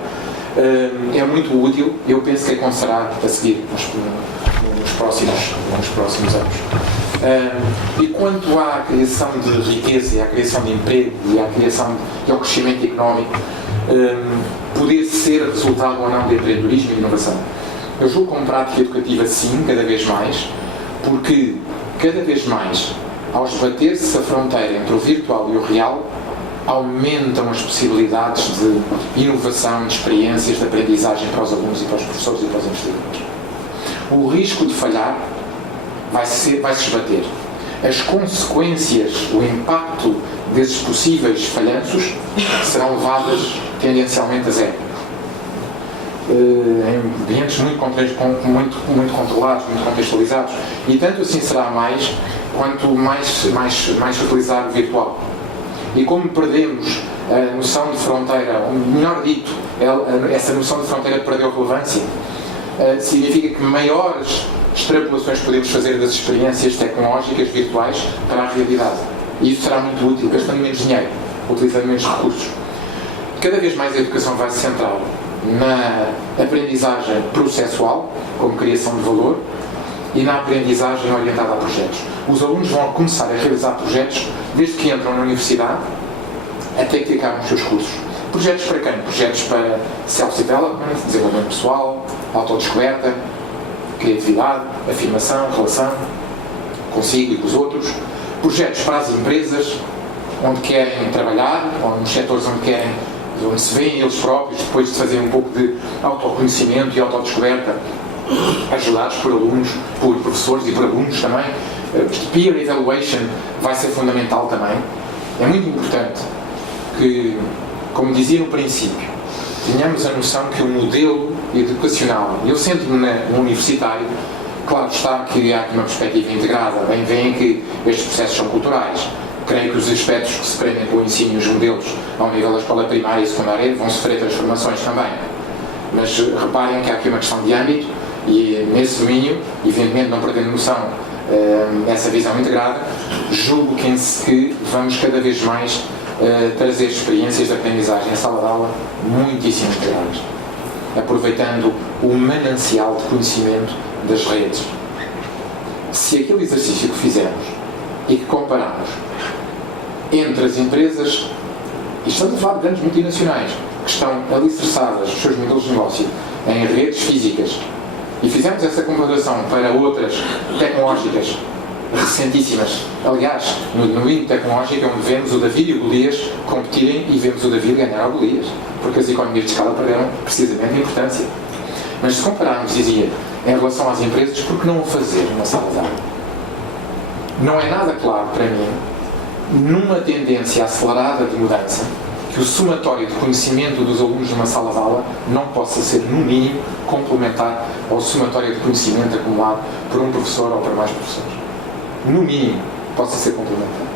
É muito útil. Eu penso que acontecerá a seguir nos próximos anos. E quanto à criação de riqueza, à criação de emprego e ao crescimento económico, poder ser resultado ou não de empreendedorismo e inovação. Eu julgo como prática educativa, sim, cada vez mais, porque cada vez mais, ao esbater-se a fronteira entre o virtual e o real, aumentam as possibilidades de inovação, de experiências, de aprendizagem para os alunos e para os professores e para os investigadores. O risco de falhar vai-se esbater. As consequências, o impacto desses possíveis falhanços serão levadas tendencialmente a zero. Em ambientes muito controlados, muito contextualizados. E tanto assim será mais, quanto mais se utilizar o virtual. E como perdemos a noção de fronteira, ou melhor dito, essa noção de fronteira perdeu relevância, significa que maiores extrapolações podemos fazer das experiências tecnológicas virtuais para a realidade. E isso será muito útil, gastando menos dinheiro, utilizando menos recursos. Cada vez mais a educação vai se centrar na aprendizagem processual, como criação de valor, e na aprendizagem orientada a projetos. Os alunos vão começar a realizar projetos desde que entram na universidade até que acabam os seus cursos. Projetos para quem? Projetos para self-development, desenvolvimento pessoal, autodescoberta, criatividade, afirmação, relação consigo e com os outros. Projetos para as empresas, onde querem trabalhar, ou nos setores onde se veem eles próprios, depois de fazer um pouco de autoconhecimento e autodescoberta, ajudados por alunos, por professores e por alunos também. Peer evaluation vai ser fundamental também. É muito importante que, como dizia no princípio, tenhamos a noção que o modelo educacional, eu sento-me no universitário, claro está que há aqui uma perspectiva integrada, bem veem que estes processos são culturais. Creio que os aspectos que se prendem com o ensino e os modelos ao nível da escola primária e secundária vão sofrer transformações também. Mas reparem que há aqui uma questão de âmbito e nesse domínio, evidentemente não perdendo noção dessa visão integrada, julgo que vamos cada vez mais trazer experiências de aprendizagem em sala de aula muitíssimo integradas, aproveitando o manancial de conhecimento das redes. Se aquele exercício que fizemos e que comparamos entre as empresas, e estamos a falar de grandes multinacionais, que estão alicerçadas os seus modelos de negócio em redes físicas, e fizemos essa comparação para outras tecnológicas recentíssimas. Aliás, no domínio tecnológico é onde vemos o David e o Golias competirem e vemos o David ganhar ao Golias, porque as economias de escala perderam precisamente a importância. Mas se compararmos, dizia, em relação às empresas, por que não o fazer numa sala de aula? Não é nada claro para mim, numa tendência acelerada de mudança, que o somatório de conhecimento dos alunos numa sala de aula não possa ser, no mínimo, complementar ao somatório de conhecimento acumulado por um professor ou por mais professores. No mínimo, possa ser complementar.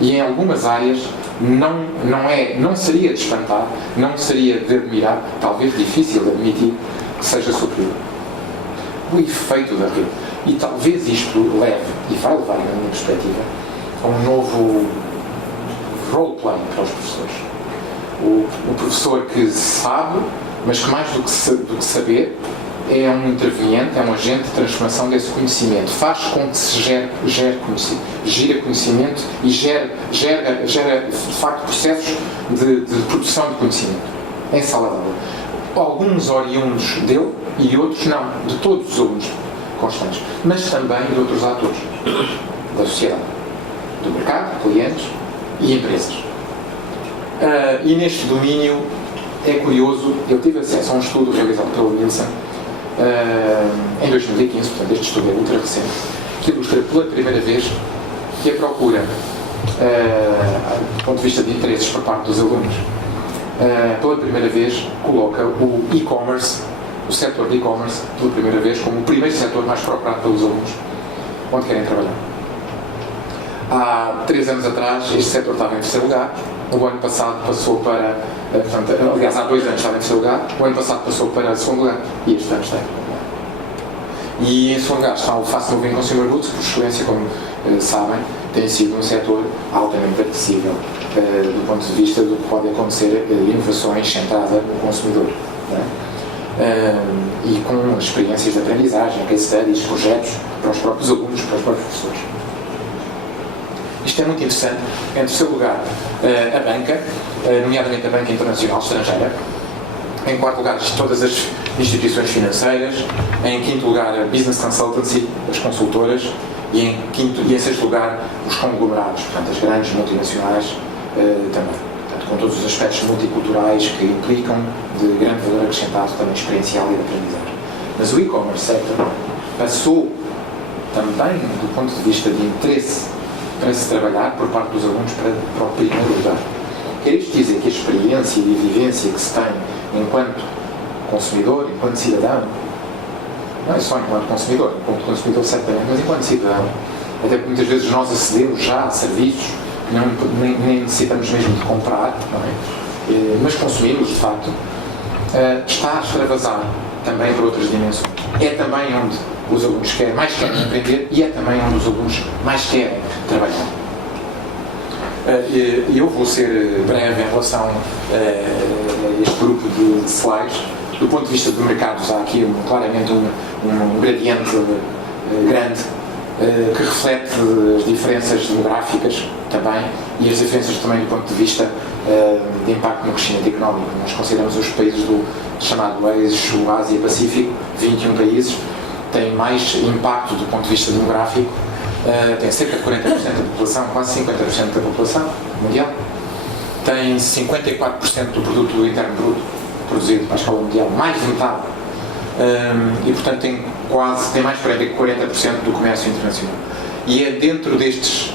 E em algumas áreas não seria de espantar, não seria de admirar, talvez difícil de admitir, que seja superior. O efeito da rede. E talvez isto leve, e vai levar, na minha perspectiva, a um novo role-play para os professores. O professor que sabe, mas que mais do que saber, é um interveniente, é um agente de transformação desse conhecimento. Faz com que se gere conhecimento e gera de facto processos de produção de conhecimento em sala de aula. Alguns oriundos dele e outros não, de todos os alunos constantes, mas também de outros atores da sociedade, do mercado, clientes e empresas. E neste domínio é curioso, eu tive acesso a um estudo realizado pelo Nielsen em 2015, portanto este estudo é ultra recente, que ilustra pela primeira vez que a procura, do ponto de vista de interesses por parte dos alunos, pela primeira vez coloca o e-commerce, o setor de e-commerce, pela primeira vez como o primeiro setor mais procurado pelos alunos onde querem trabalhar. Há 3 anos atrás este setor estava em terceiro lugar, o ano passado passou para, aliás há 2 anos estava em terceiro lugar, o ano passado passou para segundo lugar e este ano está em primeiro lugar. E em segundo lugar está o Fast Moving Consumer Goods, por excelência, como sabem, tem sido um setor altamente acessível do ponto de vista do que pode acontecer inovações centradas no consumidor. E com experiências de aprendizagem, case studies, projetos para os próprios alunos, para os próprios professores. Isto é muito interessante. Em terceiro lugar, a banca, nomeadamente a banca internacional estrangeira. Em quarto lugar, todas as instituições financeiras. Em quinto lugar, a business consultancy, as consultoras. E em sexto lugar, os conglomerados, portanto, as grandes multinacionais também. Portanto, com todos os aspectos multiculturais que implicam de grande valor acrescentado também experiencial e de aprendizagem. Mas o e-commerce sector passou também, do ponto de vista de interesse para se trabalhar por parte dos alunos para o primeiro lugar. Quer isto dizer que a experiência e a vivência que se tem enquanto consumidor, enquanto cidadão, não é só enquanto consumidor certamente, mas enquanto cidadão, até porque muitas vezes nós acedemos já a serviços que nem necessitamos mesmo de comprar, não é? Mas consumimos de facto, está a extravasar também para outras dimensões. É também onde os alunos mais querem aprender e é também onde os alunos mais querem trabalhar. Eu vou ser breve em relação a este grupo de slides. Do ponto de vista do mercado, há aqui claramente um gradiente grande que reflete as diferenças demográficas também e as diferenças também do ponto de vista de impacto no crescimento económico. Nós consideramos os países do chamado eixo Ásia-Pacífico, 21 países, têm mais impacto do ponto de vista demográfico, tem cerca de 40% da população, quase 50% da população mundial, tem 54% do produto interno bruto produzido à escala mundial, mais de metade, e portanto tem mais de 40% do comércio internacional. E é dentro deste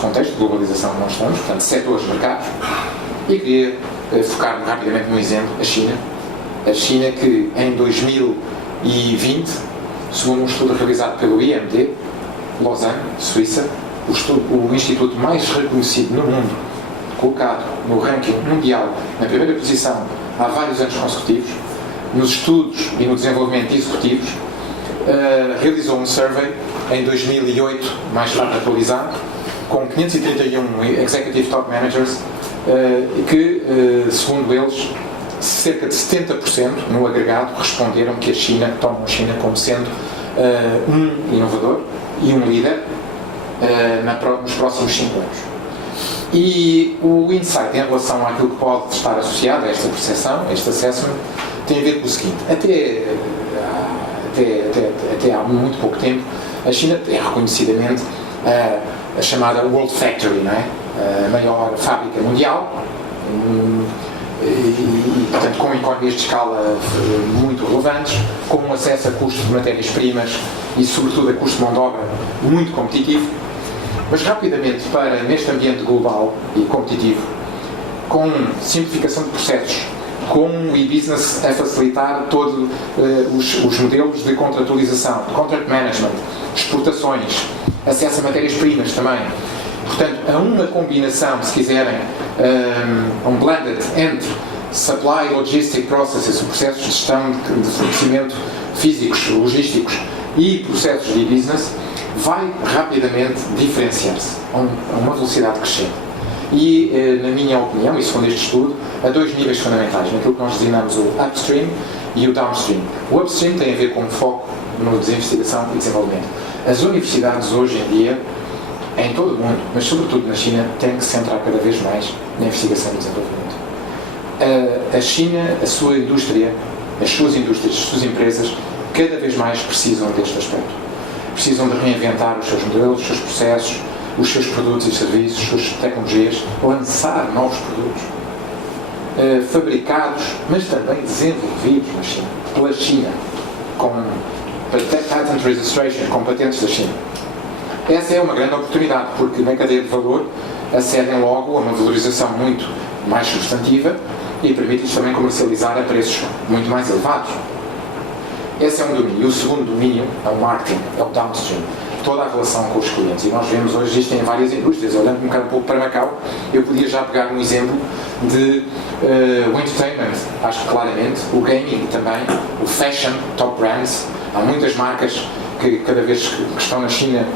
contexto de globalização que nós estamos, portanto, setores de mercados, e queria focar-me rapidamente num exemplo, a China. A China que em 2020, segundo um estudo realizado pelo IMD, Lausanne, Suíça, o instituto mais reconhecido no mundo, colocado no ranking mundial na primeira posição há vários anos consecutivos, nos estudos e no desenvolvimento executivos, realizou um survey em 2008, mais tarde atualizado, com 531 Executive Top Managers, que, segundo eles, cerca de 70% no agregado responderam que tomam a China como sendo um inovador e um líder nos próximos 5 anos. E o insight em relação àquilo que pode estar associado a esta percepção, a este assessment, tem a ver com o seguinte: até há muito pouco tempo, a China é reconhecidamente a chamada World Factory, não é? A maior fábrica mundial, e portanto com economias de escala muito relevantes, com um acesso a custos de matérias-primas e sobretudo a custo de mão de obra muito competitivo, mas rapidamente neste ambiente global e competitivo, com simplificação de processos, com o e-business a facilitar todos os modelos de contratualização, de contract management, exportações, acesso a matérias-primas também. Portanto, há uma combinação, se quiserem, um blended entre supply, logistic processes, processos de gestão de fornecimento físicos, logísticos e processos de e-business, vai rapidamente diferenciar-se a uma velocidade crescente. E, na minha opinião, e segundo este estudo, há dois níveis fundamentais, naquilo que nós designamos o upstream e o downstream. O upstream tem a ver com o foco no investigação e desenvolvimento. As universidades hoje em dia, em todo o mundo, mas sobretudo na China, têm que se centrar cada vez mais na investigação e desenvolvimento. A China, a sua indústria, as suas indústrias, as suas empresas, cada vez mais precisam deste aspecto. Precisam de reinventar os seus modelos, os seus processos, os seus produtos e serviços, as suas tecnologias, lançar novos produtos, fabricados, mas também desenvolvidos na China, pela China, com patent registration, com patentes da China. Essa é uma grande oportunidade, porque na cadeia de valor acedem logo a uma valorização muito mais substantiva e permite-lhes também comercializar a preços muito mais elevados. Esse é um domínio. E o segundo domínio é o marketing, é o downstream. Toda a relação com os clientes. E nós vemos hoje isto em várias indústrias. Olhando um pouco para Macau, eu podia já pegar um exemplo de o entertainment, acho que claramente, o gaming também, o fashion, top brands. Há muitas marcas que cada vez que estão na China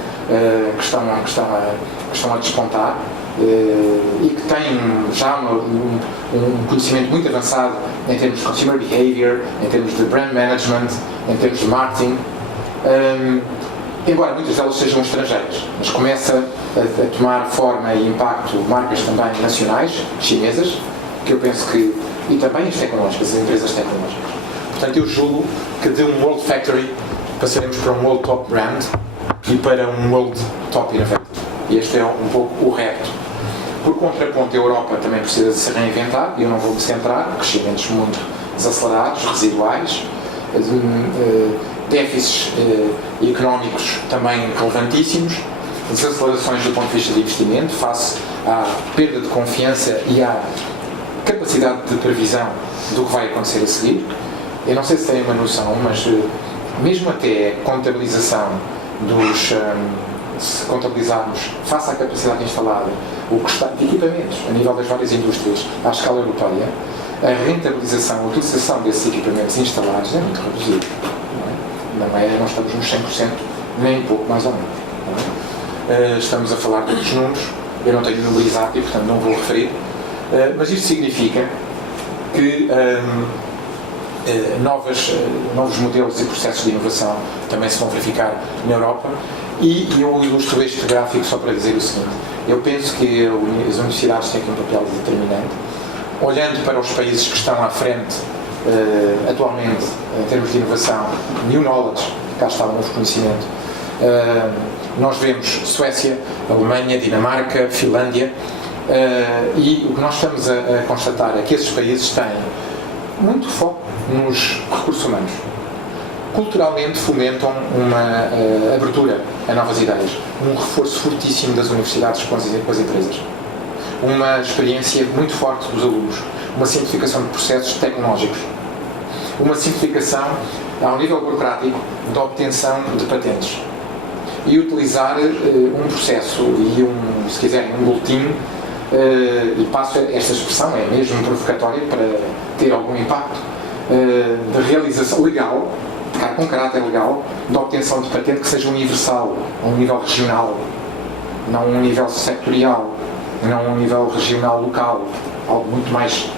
que estão a despontar e que têm já um conhecimento muito avançado em termos de consumer behavior, em termos de brand management, em termos de marketing. Embora muitas delas sejam estrangeiras, mas começa a tomar forma e impacto marcas também nacionais, chinesas, que eu penso que, e também as tecnológicas, as empresas tecnológicas. Portanto, eu julgo que de um World Factory passaremos para um World Top Brand e para um World Top Innovator. E este é um pouco o reto. Por contraponto, a Europa também precisa de se reinventar, e eu não vou me centrar, crescimentos muito desacelerados, residuais, déficits económicos também relevantíssimos, desacelerações do ponto de vista de investimento, face à perda de confiança e à capacidade de previsão do que vai acontecer a seguir. Eu não sei se têm uma noção, mas mesmo até a contabilização se contabilizarmos face à capacidade instalada o que está de equipamentos a nível das várias indústrias à escala europeia, a rentabilização, a utilização desses equipamentos instalados é muito reduzida. Na média não estamos nos 100%, nem pouco mais ou menos. Estamos a falar de outros números, eu não tenho o número exato e portanto não vou referir, mas isto significa que novos modelos e processos de inovação também se vão verificar na Europa. E eu ilustro este gráfico só para dizer o seguinte: eu penso que as universidades têm aqui um papel determinante, olhando para os países que estão à frente atualmente em termos de inovação, new knowledge, cá está o novo conhecimento. Nós vemos Suécia, Alemanha, Dinamarca, Finlândia, e o que nós estamos a constatar é que esses países têm muito foco nos recursos humanos. Culturalmente fomentam uma abertura a novas ideias, um reforço fortíssimo das universidades com as empresas, uma experiência muito forte dos alunos, uma simplificação de processos tecnológicos, uma simplificação ao nível burocrático da obtenção de patentes e utilizar um processo e se quiserem, um boletim, e passo esta expressão, é mesmo provocatória para ter algum impacto, de realização legal, com caráter legal, da obtenção de patente que seja universal, a um nível regional, não a um nível sectorial, não a um nível regional local, algo muito mais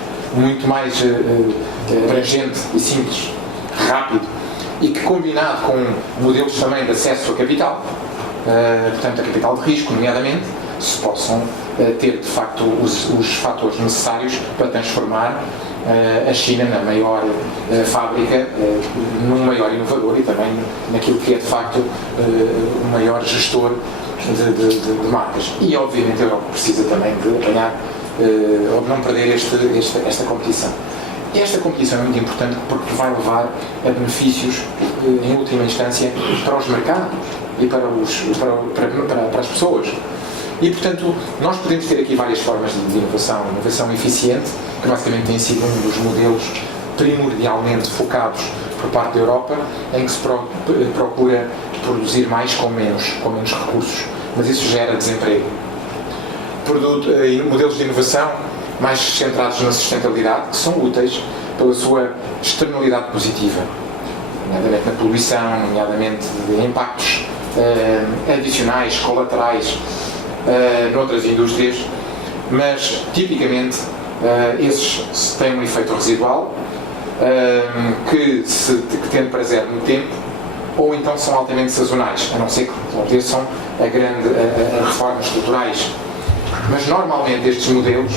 abrangente e simples, rápido, e que combinado com modelos também de acesso a capital, portanto a capital de risco, nomeadamente, se possam ter de facto os fatores necessários para transformar a China na maior fábrica, num maior inovador e também naquilo que é de facto o maior gestor de marcas. E obviamente a Europa precisa também de apanhar ou de não perder esta competição. Esta competição é muito importante porque vai levar a benefícios, em última instância, para os mercados e para as pessoas. E, portanto, nós podemos ter aqui várias formas de inovação eficiente, que basicamente tem sido um dos modelos primordialmente focados por parte da Europa, em que se procura produzir mais com menos recursos, mas isso gera desemprego. Modelos de inovação mais centrados na sustentabilidade, que são úteis pela sua externalidade positiva, nomeadamente na poluição, nomeadamente de impactos adicionais, colaterais, noutras indústrias, mas tipicamente esses têm um efeito residual que tende para zero no tempo, ou então são altamente sazonais, a não ser que obedeçam a reformas estruturais. Mas normalmente estes modelos,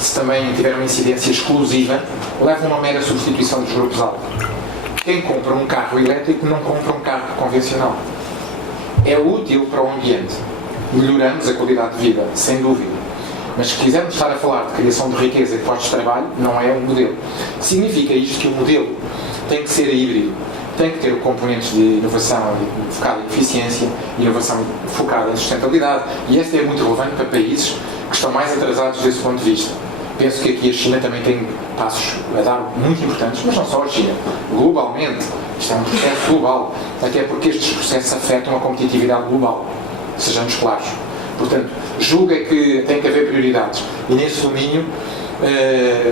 se também tiver uma incidência exclusiva, levam a uma mera substituição dos grupos-alvo. Quem compra um carro elétrico não compra um carro convencional. É útil para o ambiente. Melhoramos a qualidade de vida, sem dúvida. Mas se quisermos estar a falar de criação de riqueza e de postos de trabalho, não é um modelo. Significa isto que o modelo tem que ser híbrido, tem que ter componentes de inovação focada em eficiência, inovação focada em sustentabilidade, e esta é muito relevante para países que estão mais atrasados desse ponto de vista. Penso que aqui a China também tem passos a dar muito importantes, mas não só a China. Globalmente, isto é um processo global, até porque estes processos afetam a competitividade global. Sejamos claros. Portanto, julga que tem que haver prioridades. E nesse domínio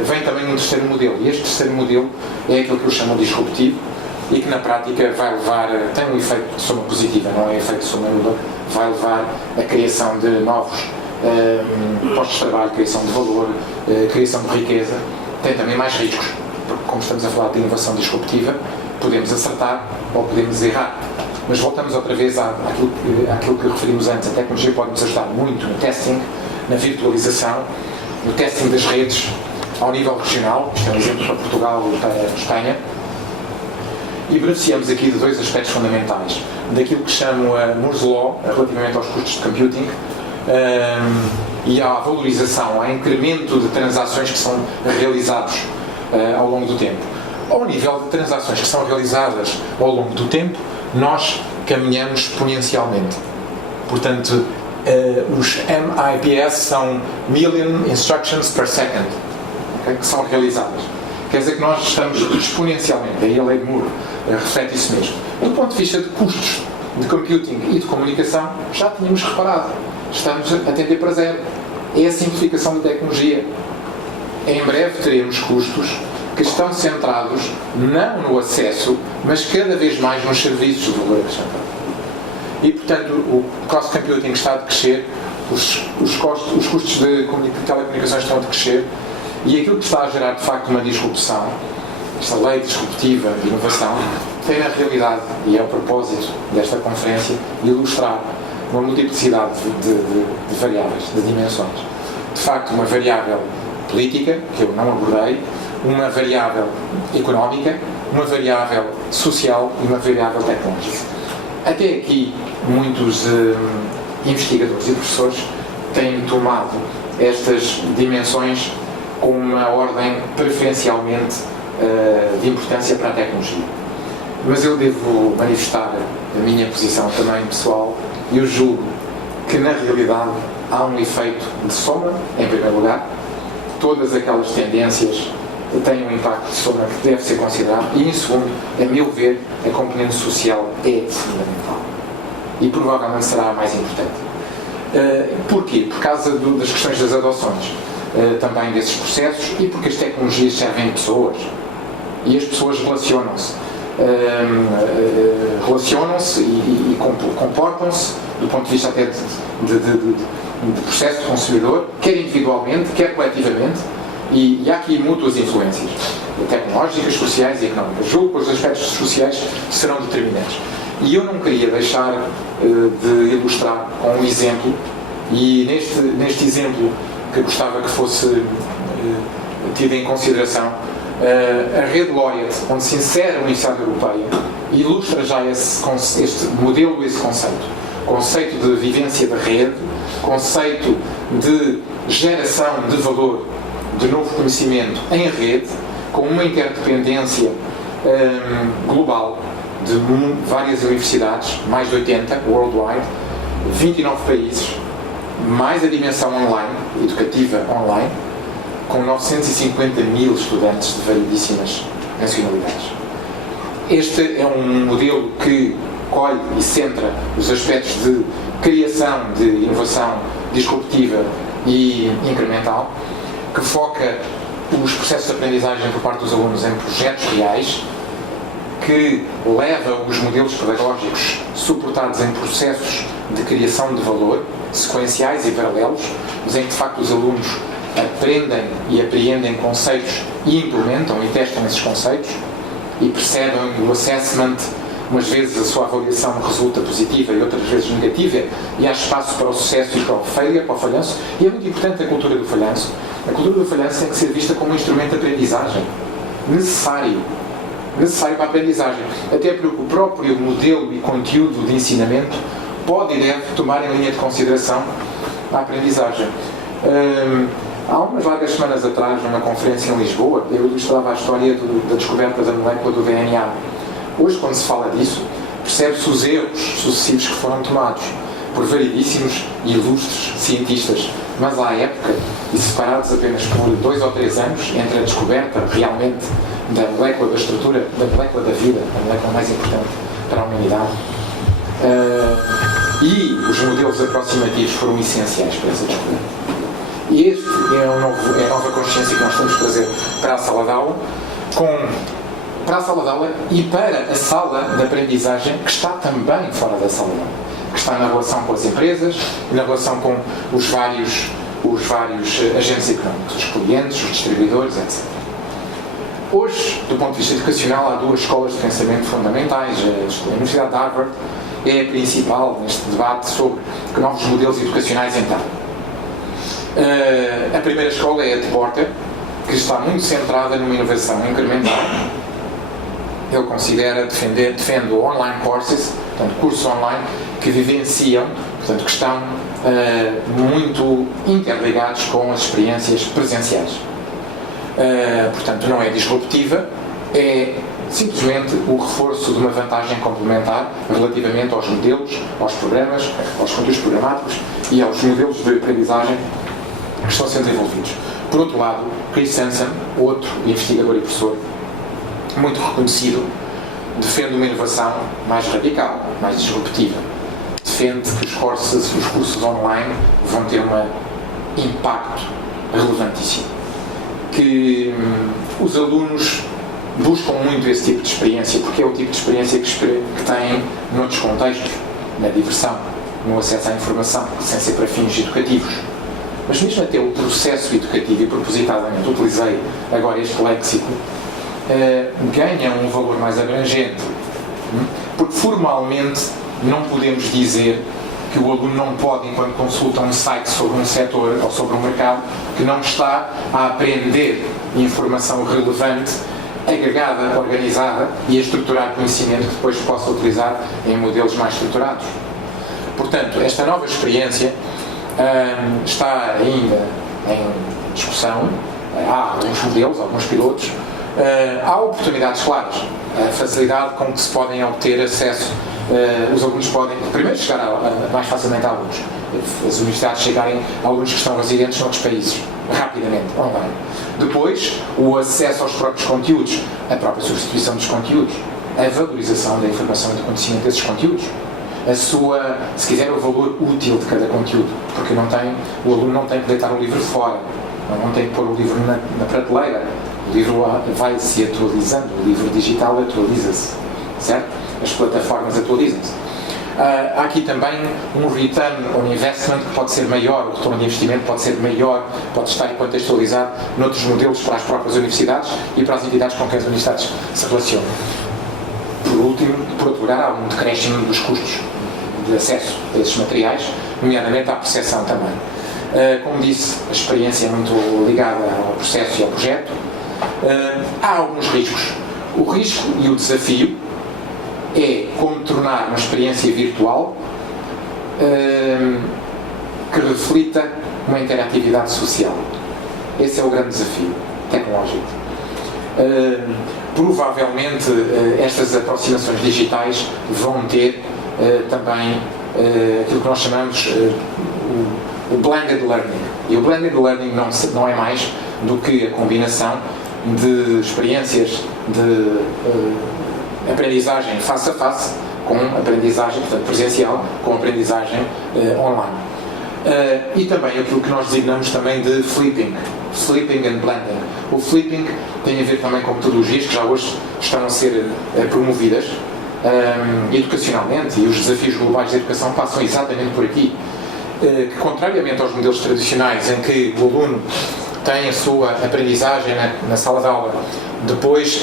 vem também um terceiro modelo. E este terceiro modelo é aquele que eu chamo de disruptivo e que na prática vai levar, tem um efeito de soma positiva, não é efeito de soma nula, vai levar à criação de novos postos de trabalho, criação de valor, criação de riqueza. Tem também mais riscos, porque como estamos a falar de inovação disruptiva, podemos acertar ou podemos errar. Mas voltamos outra vez àquilo que referimos antes. A tecnologia pode nos ajudar muito no testing, na virtualização, no testing das redes ao nível regional. Isto é um exemplo para Portugal e para a Espanha. E beneficiamos aqui de dois aspectos fundamentais. Daquilo que chamo a Moore's Law, relativamente aos custos de computing, e à valorização, ao incremento de transações que são realizados ao longo do tempo. Ao nível de transações que são realizadas ao longo do tempo, nós caminhamos exponencialmente. Portanto, os MIPS são Million Instructions per Second, okay, que são realizadas. Quer dizer que nós estamos exponencialmente, daí a lei de Moore reflete isso mesmo. Do ponto de vista de custos de computing e de comunicação, já tínhamos reparado, estamos a tender para zero. É a simplificação da tecnologia. Em breve teremos custos que estão centrados não no acesso, mas cada vez mais nos serviços de valor acrescentado. E, portanto, o cost computing está a crescer, os custos de telecomunicações estão a crescer, e aquilo que está a gerar, de facto, uma disrupção, esta lei disruptiva de inovação, tem na realidade, e é o propósito desta conferência, ilustrar uma multiplicidade de variáveis, de dimensões. De facto, uma variável política, que eu não abordei, uma variável económica, uma variável social e uma variável tecnológica. Até aqui, muitos investigadores e professores têm tomado estas dimensões com uma ordem preferencialmente de importância para a tecnologia. Mas eu devo manifestar a minha posição também pessoal. Eu julgo que, na realidade, há um efeito de soma, em primeiro lugar. Todas aquelas tendências têm um impacto de soma que deve ser considerado. E, em segundo, a meu ver, a componente social é fundamental. E provavelmente será a mais importante. Porquê? Por causa das questões das adoções, também desses processos, e porque as tecnologias servem de pessoas. E as pessoas relacionam-se. E comportam-se do ponto de vista até de processo de consumidor, quer individualmente, quer coletivamente, e há aqui mútuas influências tecnológicas, sociais e económicas. Julgo que os aspectos sociais serão determinantes. E eu não queria deixar de ilustrar com um exemplo, e neste exemplo que gostava que fosse tido em consideração, a rede Laureate, onde se insere a Universidade Europeia, ilustra já este modelo, esse conceito de vivência de rede, conceito de geração de valor, de novo conhecimento em rede, com uma interdependência global de várias universidades, mais de 80, worldwide, 29 países, mais a dimensão online, educativa online, com 950 mil estudantes de variedíssimas nacionalidades. Este é um modelo que colhe e centra os aspectos de criação de inovação disruptiva e incremental, que foca os processos de aprendizagem por parte dos alunos em projetos reais, que leva os modelos pedagógicos suportados em processos de criação de valor, sequenciais e paralelos, mas em que de facto os alunos aprendem e apreendem conceitos e implementam e testam esses conceitos e percebem o assessment, umas vezes a sua avaliação resulta positiva e outras vezes negativa, e há espaço para o sucesso e para o failure, para o falhanço, e é muito importante a cultura do falhanço. A cultura do falhanço tem que ser vista como um instrumento de aprendizagem necessário para a aprendizagem, até porque o próprio modelo e conteúdo de ensinamento pode e deve tomar em linha de consideração a aprendizagem. Há umas largas semanas atrás, numa conferência em Lisboa, eu ilustrava a história da descoberta da molécula do DNA. Hoje, quando se fala disso, percebe-se os erros sucessivos que foram tomados por variedíssimos e ilustres cientistas, mas à época, e separados apenas por 2 ou 3 anos entre a descoberta realmente da molécula da estrutura, da molécula da vida, a molécula mais importante para a humanidade, e os modelos aproximativos foram essenciais para essa descoberta. E este é a nova consciência que nós temos que trazer para a sala de aula, para a sala de aula e para a sala de aprendizagem que está também fora da sala de aula, que está na relação com as empresas e na relação com os vários agentes económicos, os clientes, os distribuidores, etc. Hoje, do ponto de vista educacional, há 2 escolas de pensamento fundamentais. A Universidade de Harvard é a principal neste debate sobre que novos modelos educacionais entrar. A primeira escola é a de Porter, que está muito centrada numa inovação incremental. Ele defende o online courses, portanto, cursos online que vivenciam, portanto, que estão muito interligados com as experiências presenciais. Portanto, não é disruptiva, é simplesmente o reforço de uma vantagem complementar relativamente aos modelos, aos programas, aos conteúdos programáticos e aos modelos de aprendizagem que estão sendo desenvolvidos. Por outro lado, Chris Hansen, outro investigador e professor muito reconhecido, defende uma inovação mais radical, mais disruptiva. Defende que os cursos online vão ter um impacto relevantíssimo. Que os alunos buscam muito esse tipo de experiência, porque é o tipo de experiência que têm noutros contextos, na diversão, no acesso à informação, sem ser para fins educativos. Mas mesmo até o processo educativo, e propositadamente utilizei agora este léxico, ganha um valor mais abrangente, porque formalmente não podemos dizer que o aluno não pode, enquanto consulta um site sobre um setor ou sobre um mercado, que não está a aprender informação relevante, agregada, organizada e a estruturar conhecimento que depois possa utilizar em modelos mais estruturados. Portanto, esta nova experiência está ainda em discussão. Há alguns modelos, alguns pilotos. Há oportunidades claras. A facilidade com que se podem obter acesso, os alunos podem, primeiro, chegar mais facilmente a alunos. As universidades chegarem a alunos que estão residentes noutros países, rapidamente, online. Depois, o acesso aos próprios conteúdos, a própria substituição dos conteúdos, a valorização da informação e do conhecimento desses conteúdos, se quiser, o valor útil de cada conteúdo, porque o aluno não tem que deitar o livro fora, não tem que pôr o livro na prateleira. O livro vai se atualizando, o livro digital atualiza-se, certo? As plataformas atualizam-se. Há aqui também um return on investment que pode ser maior, o retorno de investimento pode ser maior, pode estar contextualizado noutros modelos para as próprias universidades e para as entidades com que as universidades se relacionam. Por outro lugar, há um decréscimo dos custos de acesso a esses materiais, nomeadamente à percepção também. Como disse, a experiência é muito ligada ao processo e ao projeto. Há alguns riscos. O risco e o desafio é como tornar uma experiência virtual que reflita uma interatividade social. Esse é o grande desafio tecnológico. Provavelmente estas aproximações digitais vão ter também aquilo que nós chamamos o blended learning. E o blended learning não é mais do que a combinação de experiências de aprendizagem face a face com aprendizagem, portanto, presencial, com aprendizagem online. E também aquilo que nós designamos também de flipping and blending, O flipping tem a ver também com metodologias que já hoje estão a ser promovidas educacionalmente, e os desafios globais da educação passam exatamente por aqui. Que, contrariamente aos modelos tradicionais em que o aluno tem a sua aprendizagem na sala de aula, depois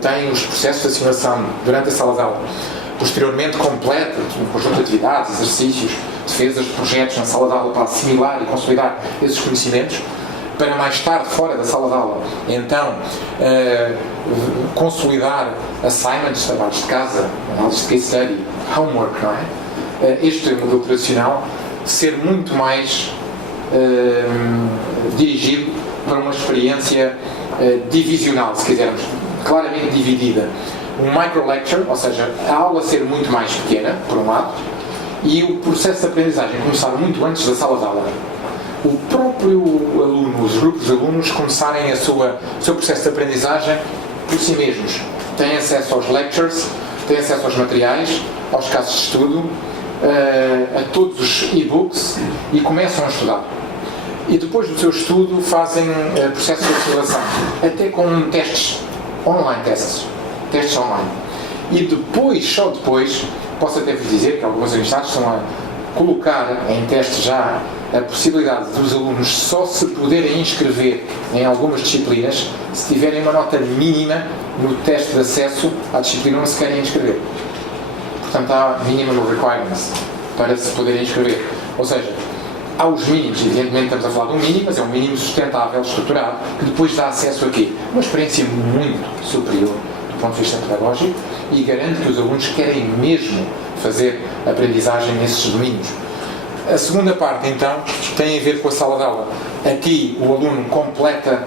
tem os processos de assimilação durante a sala de aula, posteriormente completa um conjunto de atividades, exercícios, defesas de projetos na sala de aula para assimilar e consolidar esses conhecimentos, para mais tarde, fora da sala de aula, então consolidar assignments, trabalhos de casa, análises de case study, homework, não é? Este modelo tradicional ser muito mais dirigido para uma experiência divisional, se quisermos, claramente dividida. Um micro-lecture, ou seja, a aula ser muito mais pequena, por um lado, e o processo de aprendizagem começar muito antes da sala de aula. O próprio aluno, os grupos de alunos começarem o seu processo de aprendizagem por si mesmos. Têm acesso aos lectures, têm acesso aos materiais, aos casos de estudo, a todos os e-books e começam a estudar. E depois do seu estudo fazem processos de assimilação, até com testes online, testes online. E depois, só depois, posso até vos dizer que algumas universidades estão a colocar em teste já a possibilidade dos alunos só se poderem inscrever em algumas disciplinas se tiverem uma nota mínima no teste de acesso à disciplina onde se querem inscrever. Portanto, há minimal requirements para se poderem inscrever. Ou seja, há os mínimos, evidentemente estamos a falar de um mínimo, mas é um mínimo sustentável, estruturado, que depois dá acesso aqui. Uma experiência muito superior do ponto de vista pedagógico e garante que os alunos querem mesmo fazer aprendizagem nesses domínios. A segunda parte, então, tem a ver com a sala de aula. Aqui o aluno completa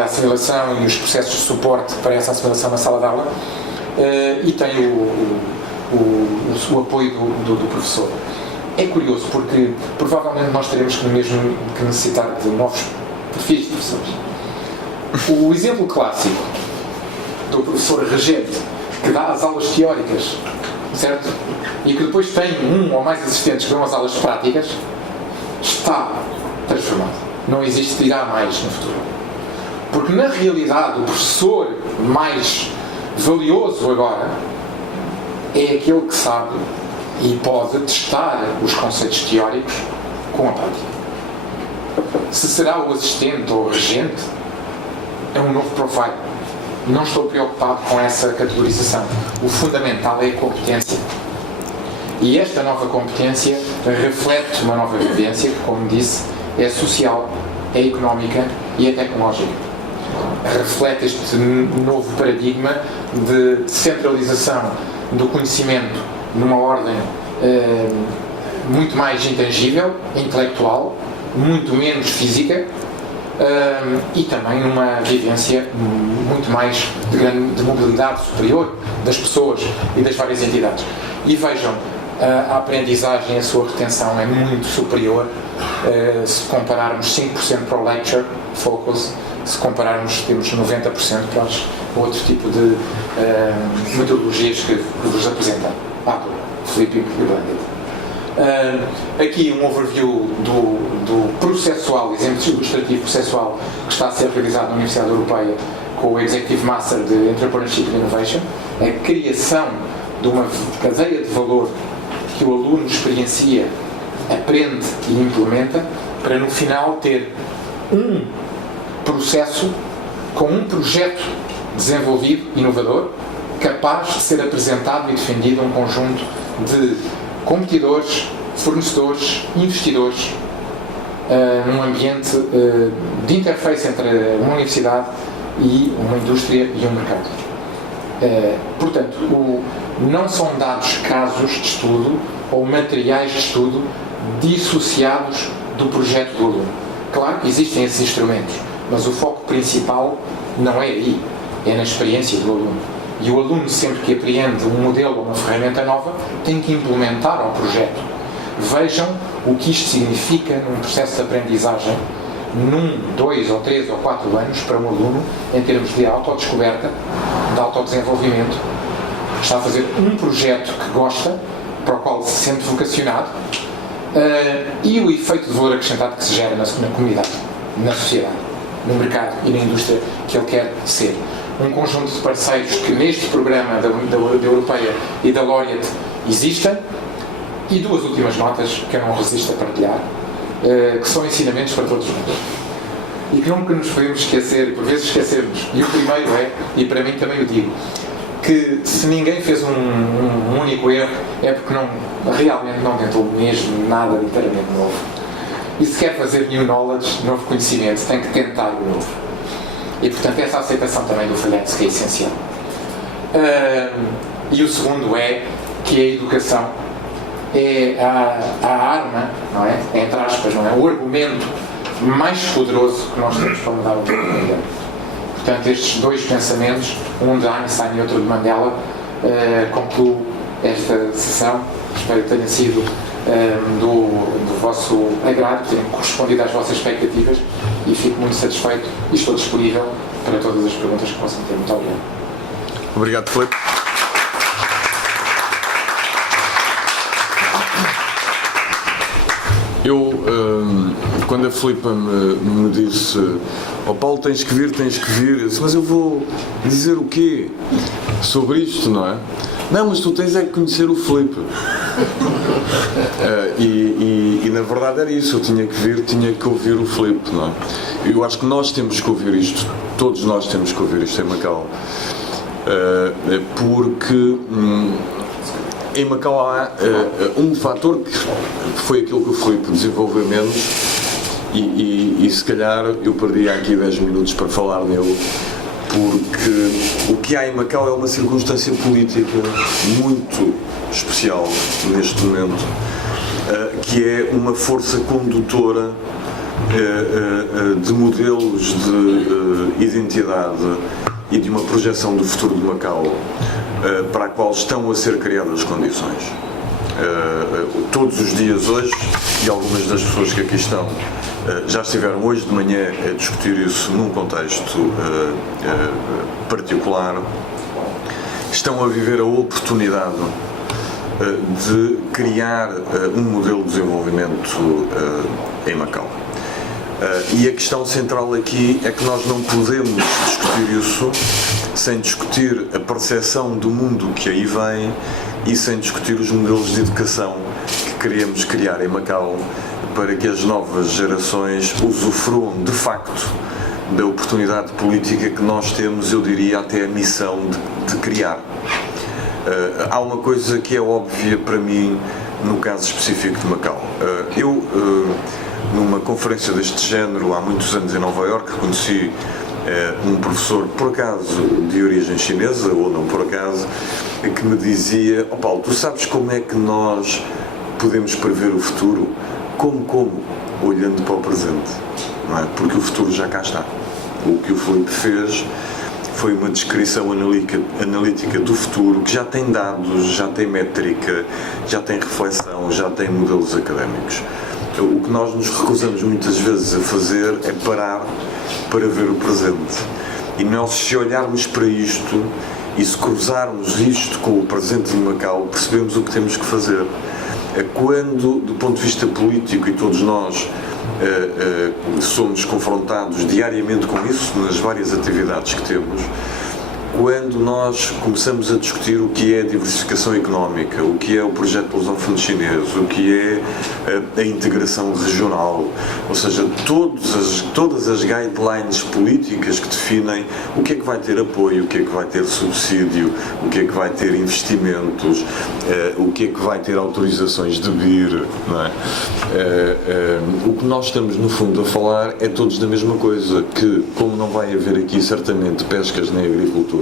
a assimilação e os processos de suporte para essa assimilação na sala de aula e tem o apoio do professor. É curioso porque provavelmente nós teremos que mesmo que necessitar de novos perfis de professores. O exemplo clássico do professor regente que dá as aulas teóricas, certo? E que depois tem um ou mais assistentes que dão as aulas práticas, está transformado. Não existirá mais no futuro. Porque na realidade o professor mais valioso agora é aquele que sabe e pode testar os conceitos teóricos com a prática. Se será o assistente ou o regente, é um novo profile. Não estou preocupado com essa categorização. O fundamental é a competência. E esta nova competência reflete uma nova vivência que, como disse, é social, é económica e é tecnológica. Reflete este novo paradigma de centralização do conhecimento numa ordem muito mais intangível, intelectual, muito menos física e também numa vivência muito mais de mobilidade superior das pessoas e das várias entidades. E vejam, a aprendizagem, a sua retenção é muito superior se compararmos 5% para o lecture focus, se compararmos temos 90% para os outro tipo de metodologias que vos apresentei. Flipping e Blended. Aqui um overview do processual, exemplo ilustrativo processual que está a ser realizado na Universidade Europeia com o Executive Master de Entrepreneurship and Innovation, a criação de uma cadeia de valor que o aluno experiencia, aprende e implementa para no final ter um processo com um projeto desenvolvido, inovador, capaz de ser apresentado e defendido a um conjunto de competidores, fornecedores, investidores, num ambiente de interface entre uma universidade e uma indústria e um mercado. Portanto, não são dados casos de estudo ou materiais de estudo dissociados do projeto do aluno. Claro que existem esses instrumentos, mas o foco principal não é aí, é na experiência do aluno. E o aluno, sempre que apreende um modelo ou uma ferramenta nova, tem que implementar ao projeto. Vejam o que isto significa num processo de aprendizagem, num, 2 ou 3 ou 4 anos, para um aluno, em termos de autodescoberta, de autodesenvolvimento. Está a fazer um projeto que gosta, para o qual se sente vocacionado, e o efeito de valor acrescentado que se gera na comunidade, na sociedade. no mercado e na indústria que ele quer ser. Um conjunto de parceiros que neste programa da Europeia e da Laureate existem, e duas últimas notas que eu não resisto a partilhar, que são ensinamentos para todos nós e que nunca nos podemos esquecer, por vezes esquecermos. E o primeiro é, e para mim também o digo, que se ninguém fez um único erro é porque realmente não tentou mesmo nada de inteiramente novo. E se quer fazer new knowledge, novo conhecimento, tem que tentar o novo. E portanto essa aceitação também do falhanço que é essencial. E o segundo é que a educação é a arma, não é? Entre aspas, não é? O argumento mais poderoso que nós temos para mudar o mundo. Portanto, estes dois pensamentos, um de Einstein e outro de Mandela, concluo esta sessão. Espero que tenha sido do vosso agrado, que tenha correspondido às vossas expectativas, e fico muito satisfeito e estou disponível para todas as perguntas que possam ter. Muito obrigado. Obrigado, Filipe. Eu, quando a Filipa me disse: "Oh Paulo, tens que vir", eu disse: "Mas eu vou dizer o quê sobre isto, não é?" "Não, mas tu tens é que conhecer o Filipe." E na verdade era isso, eu tinha que vir, tinha que ouvir o Filipe, não é? Eu acho que nós temos que ouvir isto, todos nós temos que ouvir isto em Macau, porque em Macau há um fator que foi aquilo que o Filipe desenvolveu menos, e se calhar eu perdi aqui 10 minutos para falar nele, porque o que há em Macau é uma circunstância política muito especial neste momento, que é uma força condutora de modelos de identidade e de uma projeção do futuro de Macau, para a qual estão a ser criadas condições. Todos os dias hoje, e algumas das pessoas que aqui estão já estiveram hoje de manhã a discutir isso num contexto particular, estão a viver a oportunidade de criar um modelo de desenvolvimento em Macau. E a questão central aqui é que nós não podemos discutir isso sem discutir a percepção do mundo que aí vem e sem discutir os modelos de educação que queremos criar em Macau, para que as novas gerações usufruam de facto da oportunidade política que nós temos, eu diria até a missão de criar. Há uma coisa que é óbvia para mim no caso específico de Macau. Eu, numa conferência deste género há muitos anos em Nova Iorque, conheci um professor, por acaso de origem chinesa, ou não por acaso, que me dizia: "Oh Paulo, tu sabes como é que nós podemos prever o futuro?" Como? Olhando para o presente, não é? Porque o futuro já cá está. O que o Filipe fez foi uma descrição analítica do futuro, que já tem dados, já tem métrica, já tem reflexão, já tem modelos académicos. O que nós nos recusamos muitas vezes a fazer é parar para ver o presente. E nós, se olharmos para isto e se cruzarmos isto com o presente de Macau, percebemos o que temos que fazer. Quando, do ponto de vista político, e todos nós somos confrontados diariamente com isso nas várias atividades que temos, quando nós começamos a discutir o que é a diversificação económica, o que é o projeto de Lusófono chinês, o que é a integração regional, ou seja, todas as guidelines políticas que definem o que é que vai ter apoio, o que é que vai ter subsídio, o que é que vai ter investimentos, o que é que vai ter autorizações de vir, não é? O que nós estamos no fundo a falar é todos da mesma coisa, que como não vai haver aqui certamente pescas nem agricultura,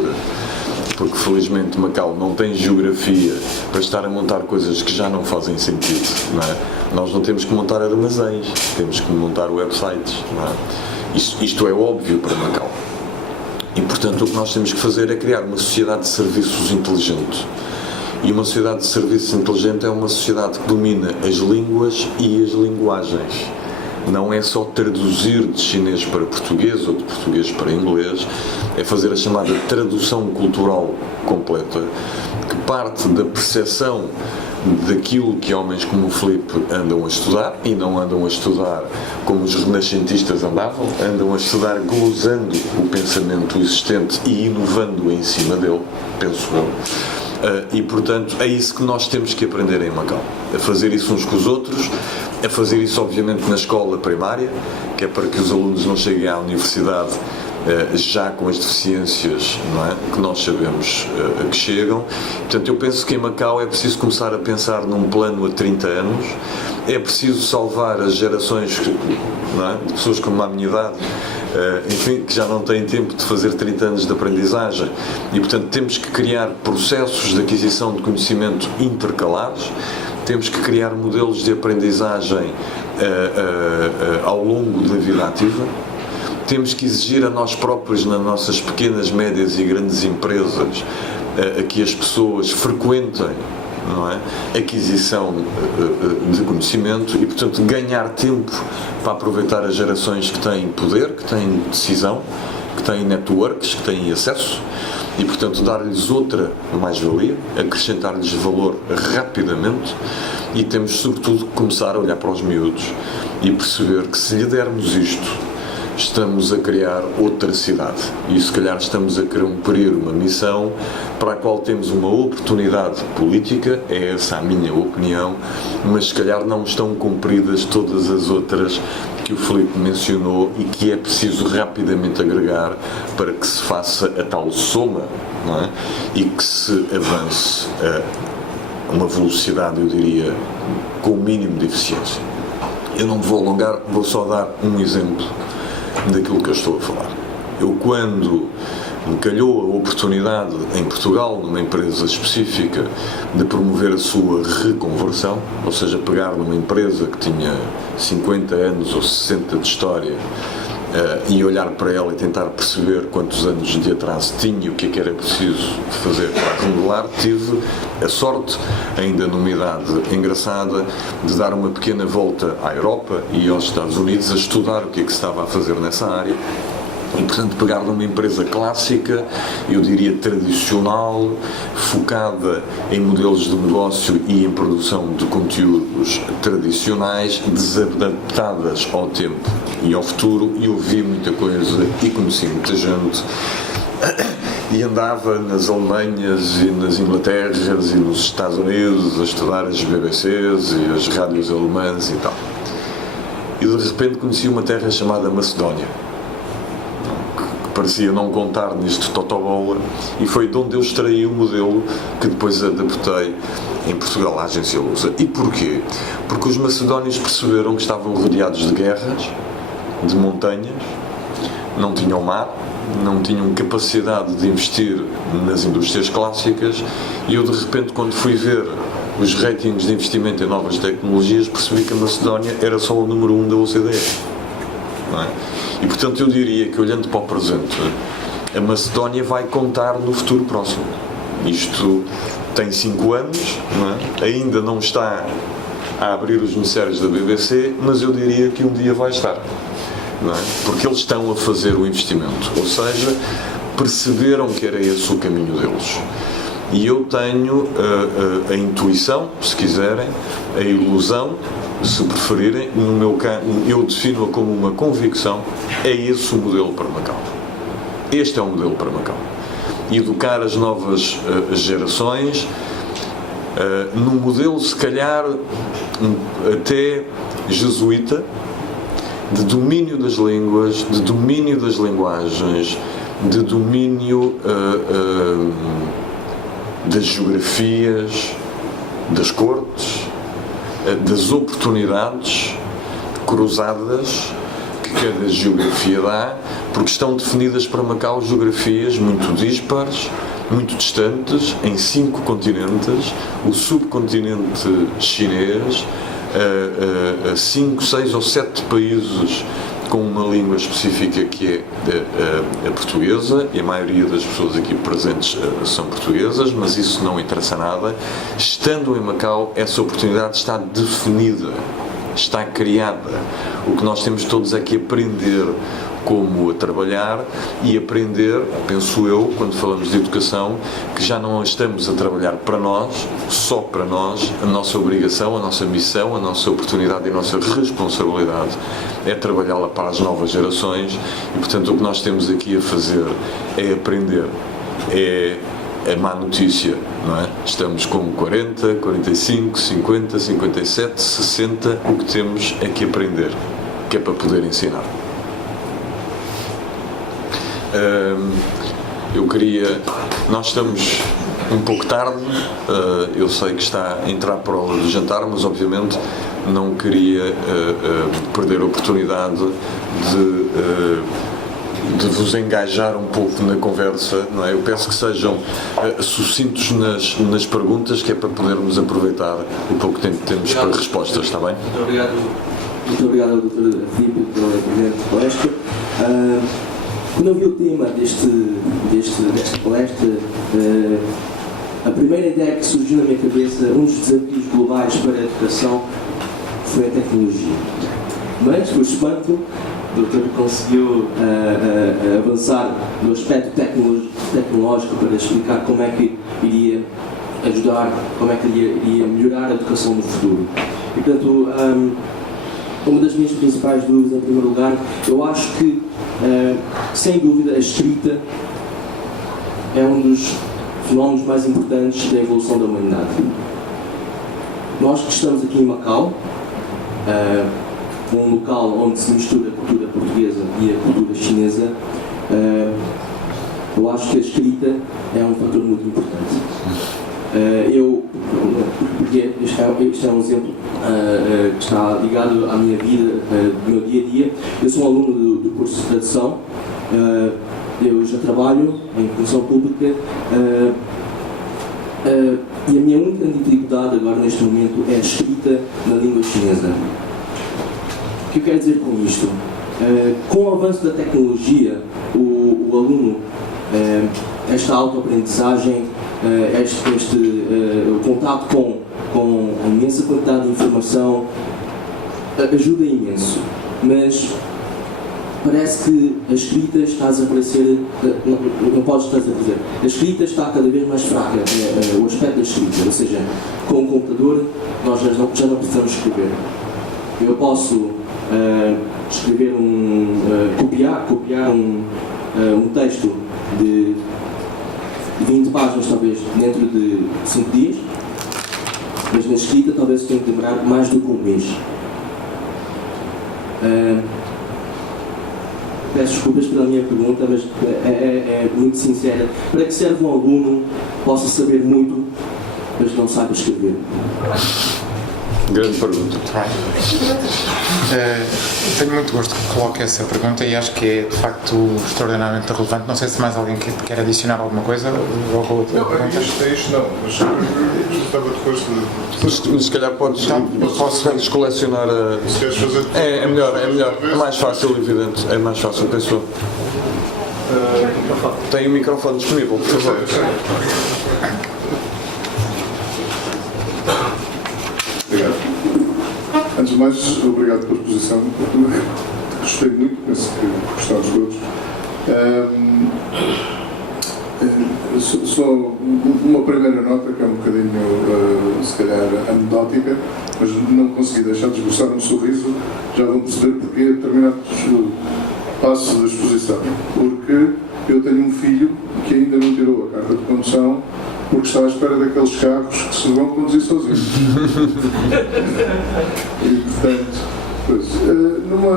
porque felizmente Macau não tem geografia para estar a montar coisas que já não fazem sentido, não é? Nós não temos que montar armazéns, temos que montar websites, não é? Isto é óbvio para Macau. E portanto o que nós temos que fazer é criar uma sociedade de serviços inteligente. E uma sociedade de serviços inteligente é uma sociedade que domina as línguas e as linguagens. Não é só traduzir de chinês para português ou de português para inglês, é fazer a chamada tradução cultural completa, que parte da percepção daquilo que homens como o Filipe andam a estudar, e não andam a estudar como os renascentistas andavam, andam a estudar glosando o pensamento existente e inovando em cima dele, penso eu. E portanto é isso que nós temos que aprender em Macau, a fazer isso uns com os outros, a fazer isso obviamente na escola primária, que é para que os alunos não cheguem à universidade já com as deficiências, não é, que nós sabemos que chegam. Portanto, eu penso que em Macau é preciso começar a pensar num plano a 30 anos, é preciso salvar as gerações, não é, de pessoas como a minha idade, enfim, que já não têm tempo de fazer 30 anos de aprendizagem, e portanto temos que criar processos de aquisição de conhecimento intercalares, temos que criar modelos de aprendizagem ao longo da vida ativa. Temos que exigir a nós próprios, nas nossas pequenas, médias e grandes empresas, que as pessoas frequentem, não é, a aquisição de conhecimento e, portanto, ganhar tempo para aproveitar as gerações que têm poder, que têm decisão, que têm networks, que têm acesso e, portanto, dar-lhes outra mais-valia, acrescentar-lhes valor rapidamente. E temos, sobretudo, que começar a olhar para os miúdos e perceber que, se lhe dermos isto, estamos a criar outra cidade e se calhar estamos a cumprir uma missão para a qual temos uma oportunidade política, é essa a minha opinião, mas se calhar não estão cumpridas todas as outras que o Filipe mencionou e que é preciso rapidamente agregar para que se faça a tal soma, não é? E que se avance a uma velocidade, eu diria, com o mínimo de eficiência. Eu não me vou alongar, vou só dar um exemplo daquilo que eu estou a falar. Eu, quando me calhou a oportunidade em Portugal, numa empresa específica, de promover a sua reconversão, ou seja, pegar numa empresa que tinha 50 anos ou 60 de história e olhar para ela e tentar perceber quantos anos de atraso tinha e o que é que era preciso fazer para remodelar, tive a sorte, ainda numa idade engraçada, de dar uma pequena volta à Europa e aos Estados Unidos a estudar o que é que se estava a fazer nessa área. E, portanto, pegar numa empresa clássica, eu diria tradicional, focada em modelos de negócio e em produção de conteúdos tradicionais, desadaptadas ao tempo e ao futuro, e ouvi muita coisa e conheci muita gente. E andava nas Alemanhas e nas Inglaterras e nos Estados Unidos a estudar as BBCs e as rádios alemãs e tal. E de repente conheci uma terra chamada Macedónia, parecia não contar nisto totobola, e foi de onde eu extraí o modelo que depois adaptei em Portugal à agência Lusa. E porquê? Porque os macedónios perceberam que estavam rodeados de guerras, de montanhas, não tinham mar, não tinham capacidade de investir nas indústrias clássicas, e eu de repente, quando fui ver os ratings de investimento em novas tecnologias, percebi que a Macedónia era só o número 1 da OCDE. Não é? E portanto eu diria que, olhando para o presente, a Macedónia vai contar no futuro próximo. Isto tem 5 anos, não é? Ainda não está a abrir os noticiários da BBC, mas eu diria que um dia vai estar, não é? Porque eles estão a fazer o investimento, ou seja, perceberam que era esse o caminho deles. E eu tenho a intuição, se quiserem, a ilusão, se preferirem, no meu caso, eu defino-a como uma convicção, é esse o modelo para Macau. Este é o modelo para Macau. Educar as novas gerações num modelo, se calhar, até jesuíta, de domínio das línguas, de domínio das linguagens, de domínio das geografias, das cortes, das oportunidades cruzadas que cada geografia dá, porque estão definidas para Macau geografias muito dispares, muito distantes, em 5 continentes, o subcontinente chinês, 5, 6 ou 7 países com uma língua específica que é a portuguesa, e a maioria das pessoas aqui presentes são portuguesas, mas isso não interessa nada. Estando em Macau, essa oportunidade está definida, está criada. O que nós temos todos é que aprender como a trabalhar e aprender, penso eu, quando falamos de educação, que já não estamos a trabalhar para nós, só para nós. A nossa obrigação, a nossa missão, a nossa oportunidade e a nossa responsabilidade é trabalhá-la para as novas gerações e, portanto, o que nós temos aqui a fazer é aprender. É a má notícia, não é? Estamos com 40, 45, 50, 57, 60, o que temos é que aprender, que é para poder ensinar. Nós estamos um pouco tarde, eu sei que está a entrar para a hora do jantar, mas obviamente não queria perder a oportunidade de vos engajar um pouco na conversa, não é? Eu peço que sejam sucintos nas perguntas, que é para podermos aproveitar o pouco tempo que temos para respostas, está bem? Muito obrigado ao Dr. Filipe pela presente palestra. Quando eu vi o tema desta palestra, a primeira ideia que surgiu na minha cabeça, um dos desafios globais para a educação, foi a tecnologia. Mas, por espanto, o doutor conseguiu avançar no aspecto tecnológico para explicar como é que iria ajudar, como é que iria melhorar a educação no futuro. E, portanto, uma das minhas principais dúvidas, em primeiro lugar, eu acho que, sem dúvida, a escrita é um dos fenómenos mais importantes da evolução da humanidade. Nós que estamos aqui em Macau, um local onde se mistura a cultura portuguesa e a cultura chinesa, eu acho que a escrita é um fator muito importante. Porque isto é um exemplo que está ligado à minha vida, do meu dia a dia. Eu sou um aluno do curso de tradução, eu já trabalho em função pública e a minha única dificuldade agora neste momento é a escrita na língua chinesa. O que eu quero dizer com isto? Com o avanço da tecnologia, o aluno, esta autoaprendizagem, o contato com a imensa quantidade de informação ajuda imenso, mas parece que a escrita está a desaparecer, não pode estar a desaparecer, a escrita está cada vez mais fraca, o aspecto da escrita, ou seja, com o computador nós já não precisamos escrever. Eu posso escrever copiar um texto de 20 páginas, talvez, dentro de 5 dias, mas na escrita talvez tenha que demorar mais do que um mês. Peço desculpas pela minha pergunta, mas é muito sincera. Para que serve um aluno possa saber muito, mas não sabe escrever? Grande pergunta. Tenho muito gosto que coloque essa pergunta e acho que é de facto extraordinariamente relevante. Não sei se mais alguém quer adicionar alguma coisa ou outra pergunta. Isto não, mas eu estava depois de... Mas se calhar podes colecionar a... Se queres fazer... É melhor, é mais fácil, evidente, é mais fácil, pensou. Tem o microfone disponível, por favor. Obrigado. Antes de mais, obrigado pela exposição. Gostei muito, penso que gostamos todos. Só uma primeira nota, que é um bocadinho, se calhar, anedótica, mas não consegui deixar de esboçar um sorriso. Já vão perceber porque determinados passos da exposição. Porque eu tenho um filho que ainda não tirou a carta de condução porque está à espera daqueles carros que se vão conduzir sozinhos. E, portanto, pois, numa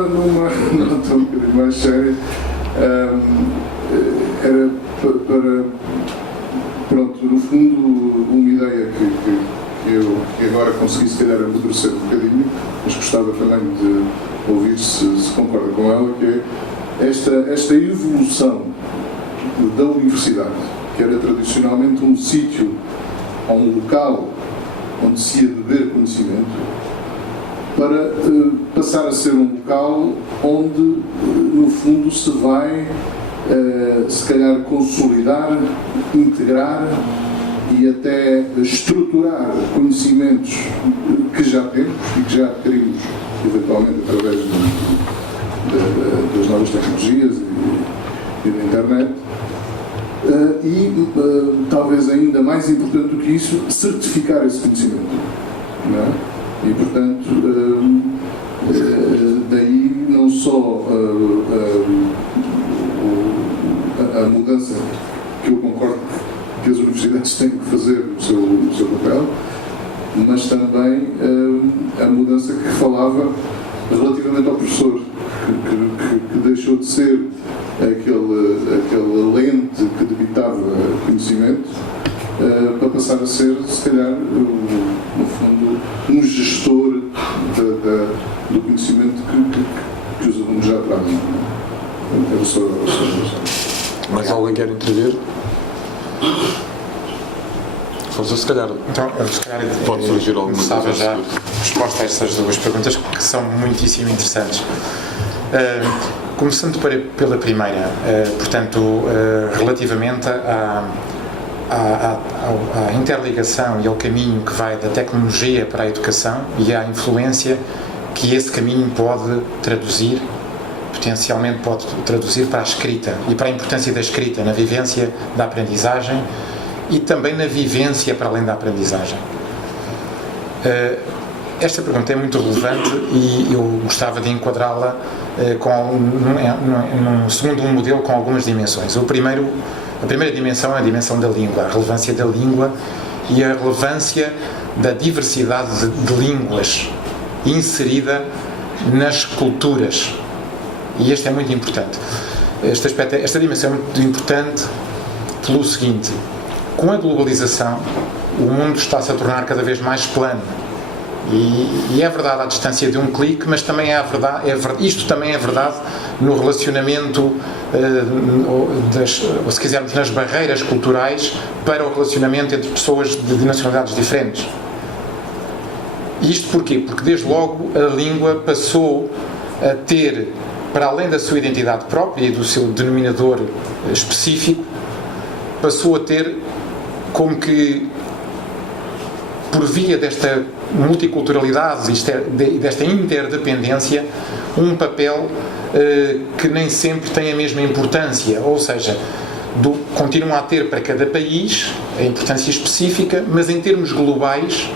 nota um bocadinho mais séria, era para, pronto, no fundo, uma ideia que agora consegui, se calhar, amadurecer um bocadinho, mas gostava também de ouvir se concorda com ela, que é esta evolução da universidade, que era tradicionalmente um sítio ou um local onde se ia beber conhecimento, para passar a ser um local onde, no fundo, se vai, se calhar, consolidar, integrar e até estruturar conhecimentos que já temos e que já adquirimos, eventualmente, através das novas tecnologias e da internet. Talvez ainda mais importante do que isso, certificar esse conhecimento. Não é? E, portanto, daí não só a mudança que eu concordo que as universidades têm que fazer o seu papel, mas também a mudança que falava relativamente ao professor, que deixou de ser aquela lente que debitava conhecimento para passar a ser, se calhar, no fundo, um gestor do conhecimento que os alunos já trazem. Era só mais alguém quer intervir? Força, se calhar. Então, se calhar pode surgir alguma coisa. Já a resposta a estas duas perguntas que são muitíssimo interessantes. Começando pela primeira, portanto, relativamente à interligação e ao caminho que vai da tecnologia para a educação e à influência que esse caminho pode traduzir, potencialmente pode traduzir para a escrita e para a importância da escrita na vivência da aprendizagem e também na vivência para além da aprendizagem. Esta pergunta é muito relevante e eu gostava de enquadrá-la segundo um modelo com algumas dimensões. A primeira dimensão é a dimensão da língua, a relevância da língua e a relevância da diversidade de línguas inserida nas culturas. E este é muito importante. Esta dimensão é muito importante pelo seguinte: com a globalização, o mundo está-se a tornar cada vez mais plano. E é verdade à distância de um clique, mas também isto também é verdade no relacionamento, ou se quisermos, nas barreiras culturais para o relacionamento entre pessoas de nacionalidades diferentes. E isto porquê? Porque desde logo a língua passou a ter, para além da sua identidade própria e do seu denominador específico, passou a ter como que, por via desta multiculturalidade e desta interdependência, um papel que nem sempre tem a mesma importância, ou seja, continua a ter para cada país a importância específica, mas em termos globais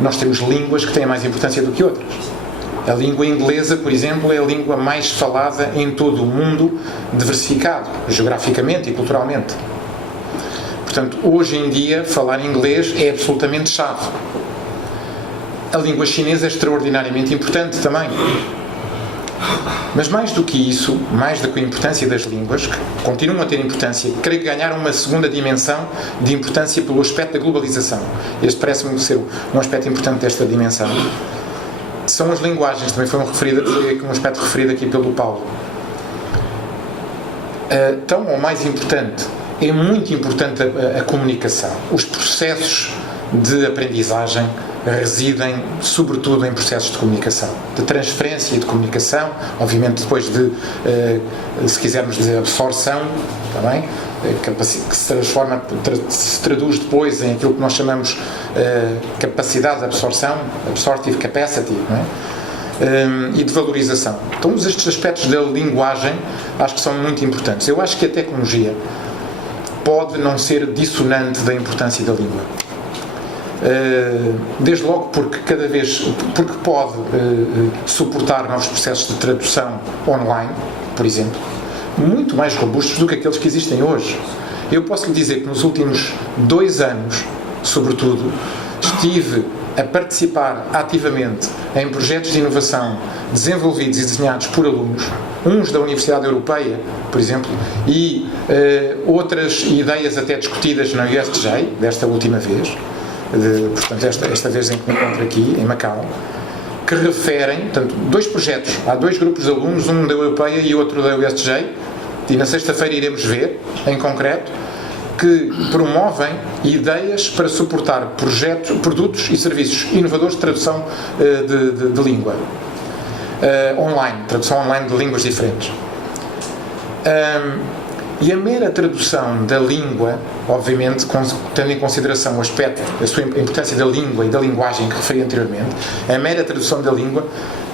nós temos línguas que têm mais importância do que outras. A língua inglesa, por exemplo, é a língua mais falada em todo o mundo, diversificado, geograficamente e culturalmente. Portanto, hoje em dia, falar inglês é absolutamente chave. A língua chinesa é extraordinariamente importante também. Mas mais do que isso, mais do que a importância das línguas, que continuam a ter importância, creio que ganharam uma segunda dimensão de importância pelo aspecto da globalização. Este parece-me ser um aspecto importante desta dimensão. São as linguagens, também foi um aspecto referido aqui pelo Paulo. Tão ou mais importante, é muito importante a comunicação. Os processos de aprendizagem residem sobretudo em processos de comunicação, de transferência e de comunicação, obviamente depois de, se quisermos dizer, absorção, também, que se traduz depois em aquilo que nós chamamos capacidade de absorção, absorptive capacity, não é? E de valorização. Então, estes aspectos da linguagem acho que são muito importantes. Eu acho que a tecnologia pode não ser dissonante da importância da língua. Desde logo porque pode suportar novos processos de tradução online, por exemplo, muito mais robustos do que aqueles que existem hoje. Eu posso lhe dizer que nos últimos 2 anos, sobretudo, estive a participar ativamente em projetos de inovação desenvolvidos e desenhados por alunos, uns da Universidade Europeia, por exemplo, e outras ideias até discutidas na USJ, desta última vez, portanto esta vez em que me encontro aqui, em Macau, que referem, portanto, 2 projetos, há 2 grupos de alunos, um da Europeia e outro da USJ, e na sexta-feira iremos ver, em concreto, que promovem ideias para suportar produtos e serviços inovadores de tradução de língua online, tradução online de línguas diferentes. E a mera tradução da língua, obviamente, tendo em consideração o aspecto, a sua importância da língua e da linguagem que referi anteriormente, a mera tradução da língua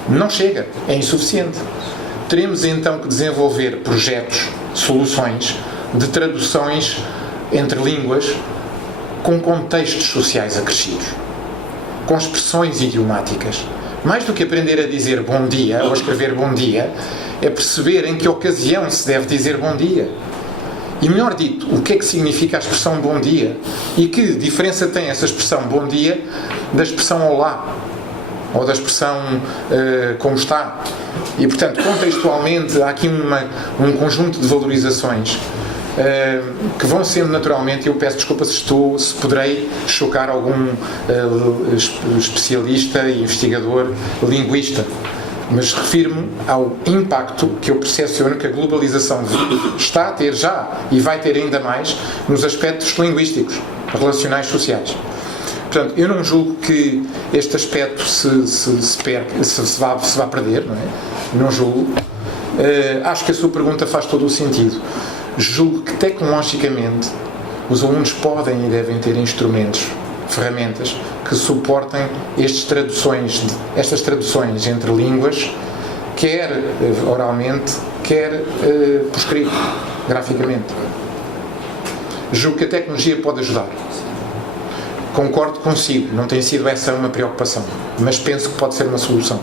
não chega, é insuficiente. teremos então que desenvolver projetos, soluções de traduções entre línguas com contextos sociais acrescidos, com expressões idiomáticas. Mais do que aprender a dizer bom dia ou a escrever bom dia, é perceber em que ocasião se deve dizer bom dia. E melhor dito, o que é que significa a expressão bom dia? E que diferença tem essa expressão bom dia da expressão olá? Ou da expressão como está? E, portanto, contextualmente, há aqui um conjunto de valorizações que vão sendo naturalmente, eu peço desculpa se poderei chocar algum especialista e investigador linguista, mas refiro-me ao impacto que eu percepciono que a globalização está a ter já e vai ter ainda mais nos aspectos linguísticos, relacionais, sociais. Portanto, eu não julgo que este aspecto se vá perder, não é? Não julgo. Acho que a sua pergunta faz todo o sentido. Julgo que tecnologicamente os alunos podem e devem ter instrumentos, ferramentas que suportem estas traduções entre línguas, quer oralmente, quer por escrito, graficamente. Julgo que a tecnologia pode ajudar. Concordo consigo, não tem sido essa uma preocupação, mas penso que pode ser uma solução.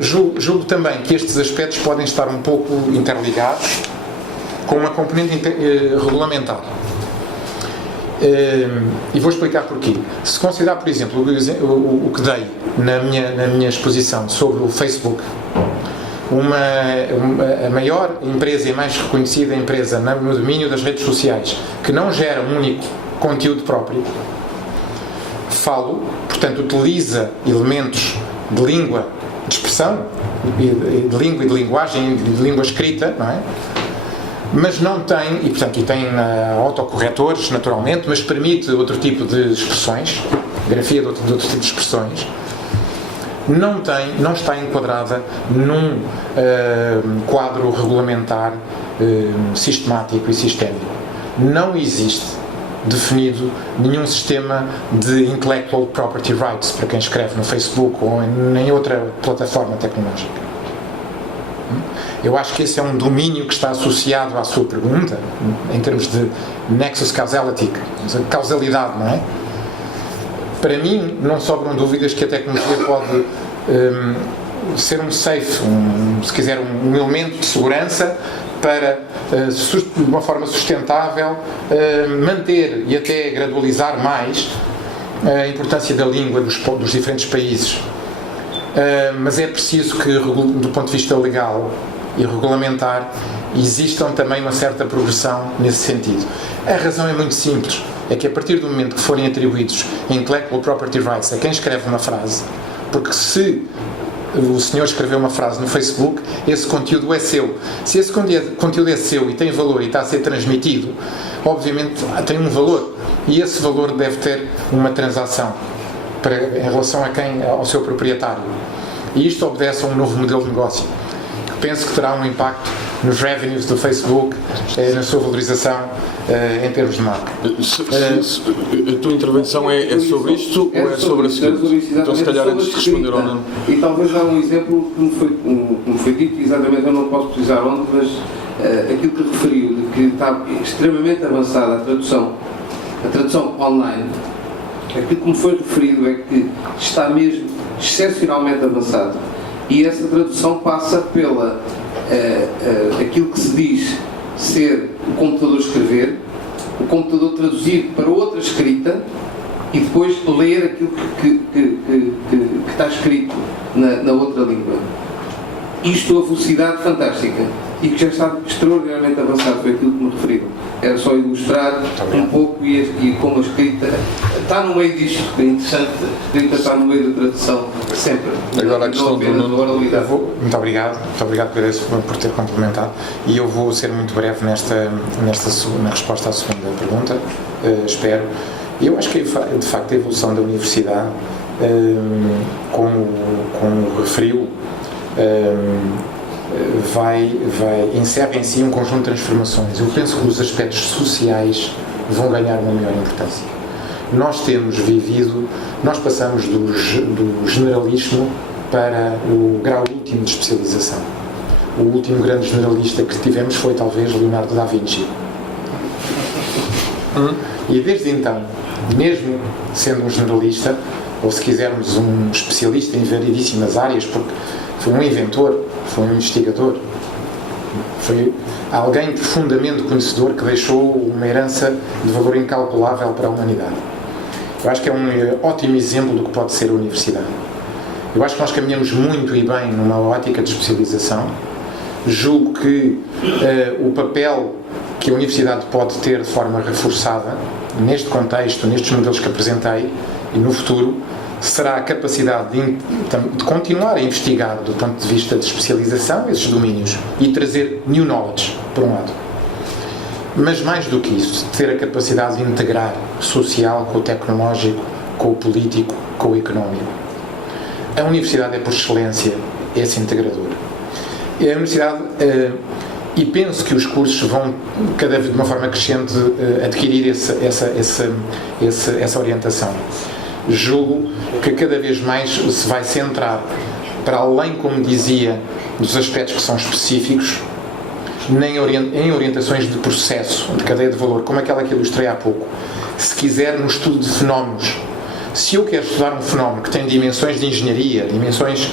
Julgo também que estes aspectos podem estar um pouco interligados com uma componente regulamentar. E vou explicar porquê. Se considerar, por exemplo, o que dei na minha exposição sobre o Facebook, a maior empresa e a mais reconhecida empresa no domínio das redes sociais, que não gera um único conteúdo próprio, portanto, utiliza elementos de língua, de expressão, de língua e de linguagem, de língua escrita, não é? Mas não tem, e portanto tem autocorretores, naturalmente, mas permite outro tipo de expressões, grafia de outro tipo de expressões, não está enquadrada num quadro regulamentar sistemático e sistémico. Não existe definido nenhum sistema de intellectual property rights para quem escreve no Facebook ou em outra plataforma tecnológica. Eu acho que esse é um domínio que está associado à sua pergunta, em termos de nexus causality, causalidade, não é? Para mim, não sobram dúvidas que a tecnologia pode ser um safe, se quiser, um elemento de segurança para, de uma forma sustentável, manter e até gradualizar mais a importância da língua dos diferentes países. Mas é preciso que, do ponto de vista legal e regulamentar, existam também uma certa progressão nesse sentido. A razão é muito simples, é que a partir do momento que forem atribuídos intellectual property rights a quem escreve uma frase, porque se o senhor escreveu uma frase no Facebook, esse conteúdo é seu. Se esse conteúdo é seu e tem valor e está a ser transmitido, obviamente tem um valor, e esse valor deve ter uma transação em relação ao seu proprietário. E isto obedece a um novo modelo de negócio, que penso que terá um impacto nos revenues do Facebook, na sua valorização em termos de marca. A tua intervenção é sobre isto ou é sobre a seguinte? Então, se calhar, antes de responder ou não. E talvez dar um exemplo que me foi dito, exatamente, eu não posso precisar onde, mas aquilo que referiu, de que está extremamente avançada a tradução online, aquilo que me foi referido é que está mesmo excepcionalmente avançado, e essa tradução passa pela aquilo que se diz ser o computador escrever, o computador traduzir para outra escrita e depois ler aquilo que está escrito na outra língua. Isto a velocidade fantástica e que já está extraordinariamente avançado, foi aquilo que me referiram. Era só ilustrar um pouco e como a escrita está no meio disto, é interessante, a escrita está no meio da tradução, sempre. Agora a questão do oralidade. Muito obrigado por ter complementado, e eu vou ser muito breve na resposta à segunda pergunta, espero. Eu acho que de facto a evolução da universidade, como referiu, encerra em si um conjunto de transformações. Eu penso que os aspectos sociais vão ganhar uma maior importância. Nós passamos do generalismo para o grau último de especialização. O último grande generalista que tivemos foi talvez Leonardo da Vinci. E desde então, mesmo sendo um generalista, ou se quisermos um especialista em variedíssimas áreas, porque foi um inventor, foi um investigador, foi alguém profundamente conhecedor que deixou uma herança de valor incalculável para a humanidade. Eu acho que é um ótimo exemplo do que pode ser a universidade. Eu acho que nós caminhamos muito e bem numa ótica de especialização. Julgo que o papel que a universidade pode ter de forma reforçada, neste contexto, nestes modelos que apresentei, e no futuro, será a capacidade de continuar a investigar do ponto de vista de especialização esses domínios e trazer new knowledge, por um lado. Mas mais do que isso, ter a capacidade de integrar o social com o tecnológico, com o político, com o económico. A universidade é, por excelência, esse integrador. A universidade, e penso que os cursos vão, cada vez de uma forma crescente, adquirir essa orientação. Julgo que cada vez mais se vai centrar, para além, como dizia, dos aspectos que são específicos, em orientações de processo, de cadeia de valor, como aquela que ilustrei há pouco. Se quiser, no estudo de fenómenos. Se eu quero estudar um fenómeno que tem dimensões de engenharia, dimensões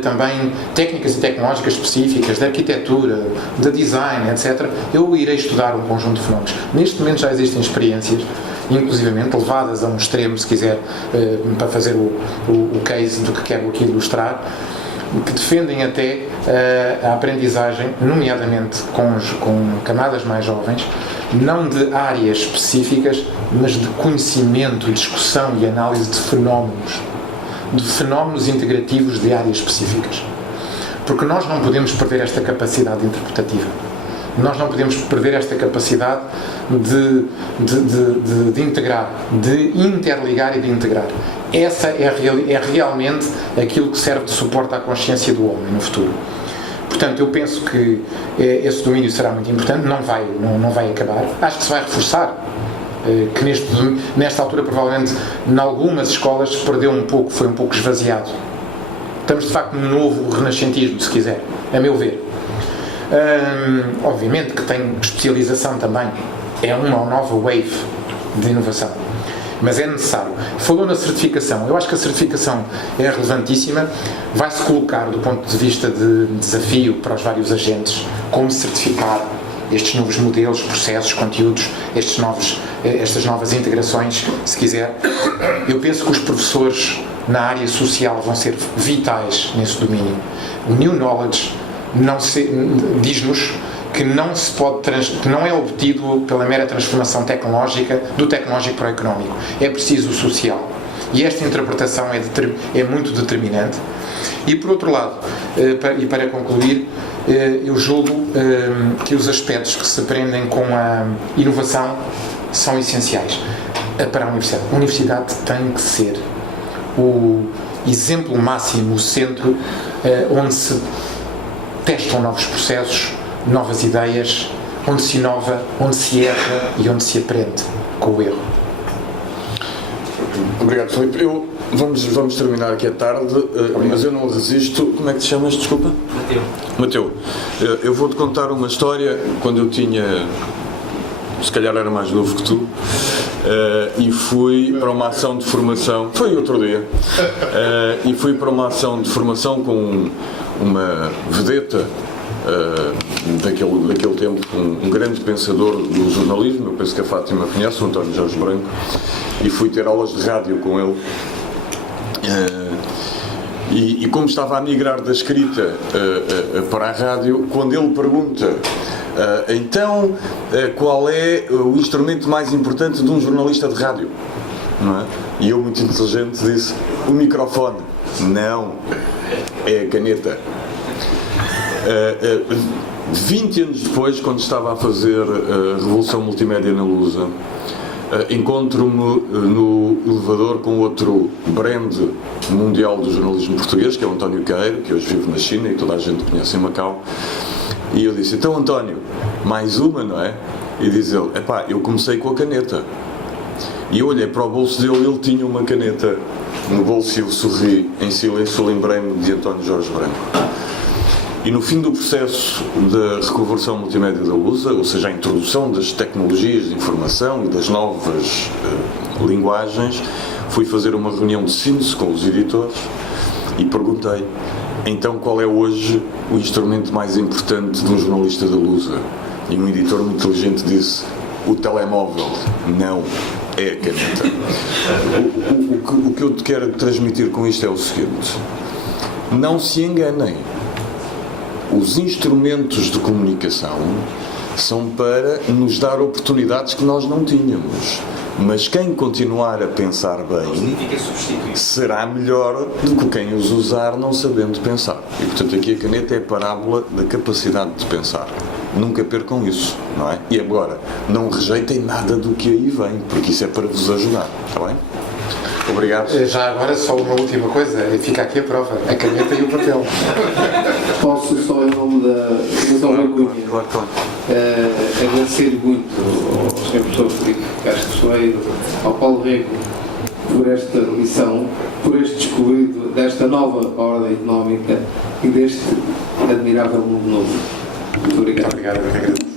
também técnicas e tecnológicas específicas, de arquitetura, de design, etc., eu irei estudar um conjunto de fenómenos. Neste momento já existem experiências, inclusivamente levadas a um extremo, se quiser, para fazer o case do que quero aqui ilustrar, que defendem até a aprendizagem, nomeadamente com camadas mais jovens, não de áreas específicas, mas de conhecimento, discussão e análise de fenómenos integrativos de áreas específicas. Porque nós não podemos perder esta capacidade interpretativa. Nós não podemos perder esta capacidade de integrar, de interligar e de integrar. Essa é realmente aquilo que serve de suporte à consciência do homem no futuro. Portanto, eu penso que esse domínio será muito importante, não vai acabar. Acho que se vai reforçar, que nesta altura, provavelmente, em algumas escolas se perdeu um pouco, foi um pouco esvaziado. Estamos, de facto, num novo renascentismo, se quiser, a meu ver. Obviamente que tem especialização também, é uma nova wave de inovação, mas é necessário. Falou na certificação, eu acho que a certificação é relevantíssima, vai-se colocar do ponto de vista de desafio para os vários agentes, como certificar estes novos modelos, processos, conteúdos, estas novas integrações, se quiser. Eu penso que os professores na área social vão ser vitais nesse domínio. O New Knowledge diz-nos que que não é obtido pela mera transformação tecnológica, do tecnológico para o económico. É preciso o social. E esta interpretação é muito determinante. E, por outro lado, e para concluir, eu julgo que os aspectos que se aprendem com a inovação são essenciais para a universidade. A universidade tem que ser o exemplo máximo, o centro onde se testam novos processos, novas ideias, onde se inova, onde se erra e onde se aprende com o erro. Obrigado, Filipe. Vamos terminar aqui à tarde, mas eu não resisto. Como é que te chamas? Desculpa? Mateu. Eu vou-te contar uma história. Quando eu tinha, se calhar era mais novo que tu, e fui para uma ação de formação, foi outro dia, e fui para uma ação de formação com uma vedeta daquele tempo, um grande pensador do jornalismo, eu penso que a Fátima conhece, o António Jorge Branco, e fui ter aulas de rádio com ele. E como estava a migrar da escrita para a rádio, quando ele pergunta então qual é o instrumento mais importante de um jornalista de rádio, não é? E eu, muito inteligente, disse: o microfone. Não, é a caneta. 20 anos depois, quando estava a fazer a Revolução Multimédia na Lusa, encontro-me no elevador com outro brand mundial do jornalismo português, que é o António Queiro, que hoje vive na China e toda a gente conhece em Macau. E eu disse: então, António, mais uma, não é? E diz ele: epá, eu comecei com a caneta. E eu olhei para o bolso dele e ele tinha uma caneta no bolso e eu sorri em silêncio, lembrei-me de António Jorge Branco. E no fim do processo da reconversão multimédia da Lusa, ou seja, a introdução das tecnologias de informação e das novas linguagens, fui fazer uma reunião de síntese com os editores e perguntei: então qual é hoje o instrumento mais importante de um jornalista da Lusa? E um editor muito inteligente disse: o telemóvel. Não, é a caneta. O que eu te quero transmitir com isto é o seguinte: não se enganem. Os instrumentos de comunicação são para nos dar oportunidades que nós não tínhamos. Mas quem continuar a pensar bem será melhor do que quem os usar não sabendo pensar. E, portanto, aqui a caneta é a parábola da capacidade de pensar. Nunca percam isso, não é? E agora, não rejeitem nada do que aí vem, porque isso é para vos ajudar, está bem? Obrigado. Já agora só uma última coisa, fica aqui a prova, a caneta e o papel. Posso só, em nome da Fundação Rui Cunha, Claro. agradecer muito ao Sr. Professor Felipe Castro Soeiro, ao Paulo Rego, por esta lição, por este descobrido desta nova ordem económica e deste admirável mundo novo. Muito obrigado. Muito obrigado.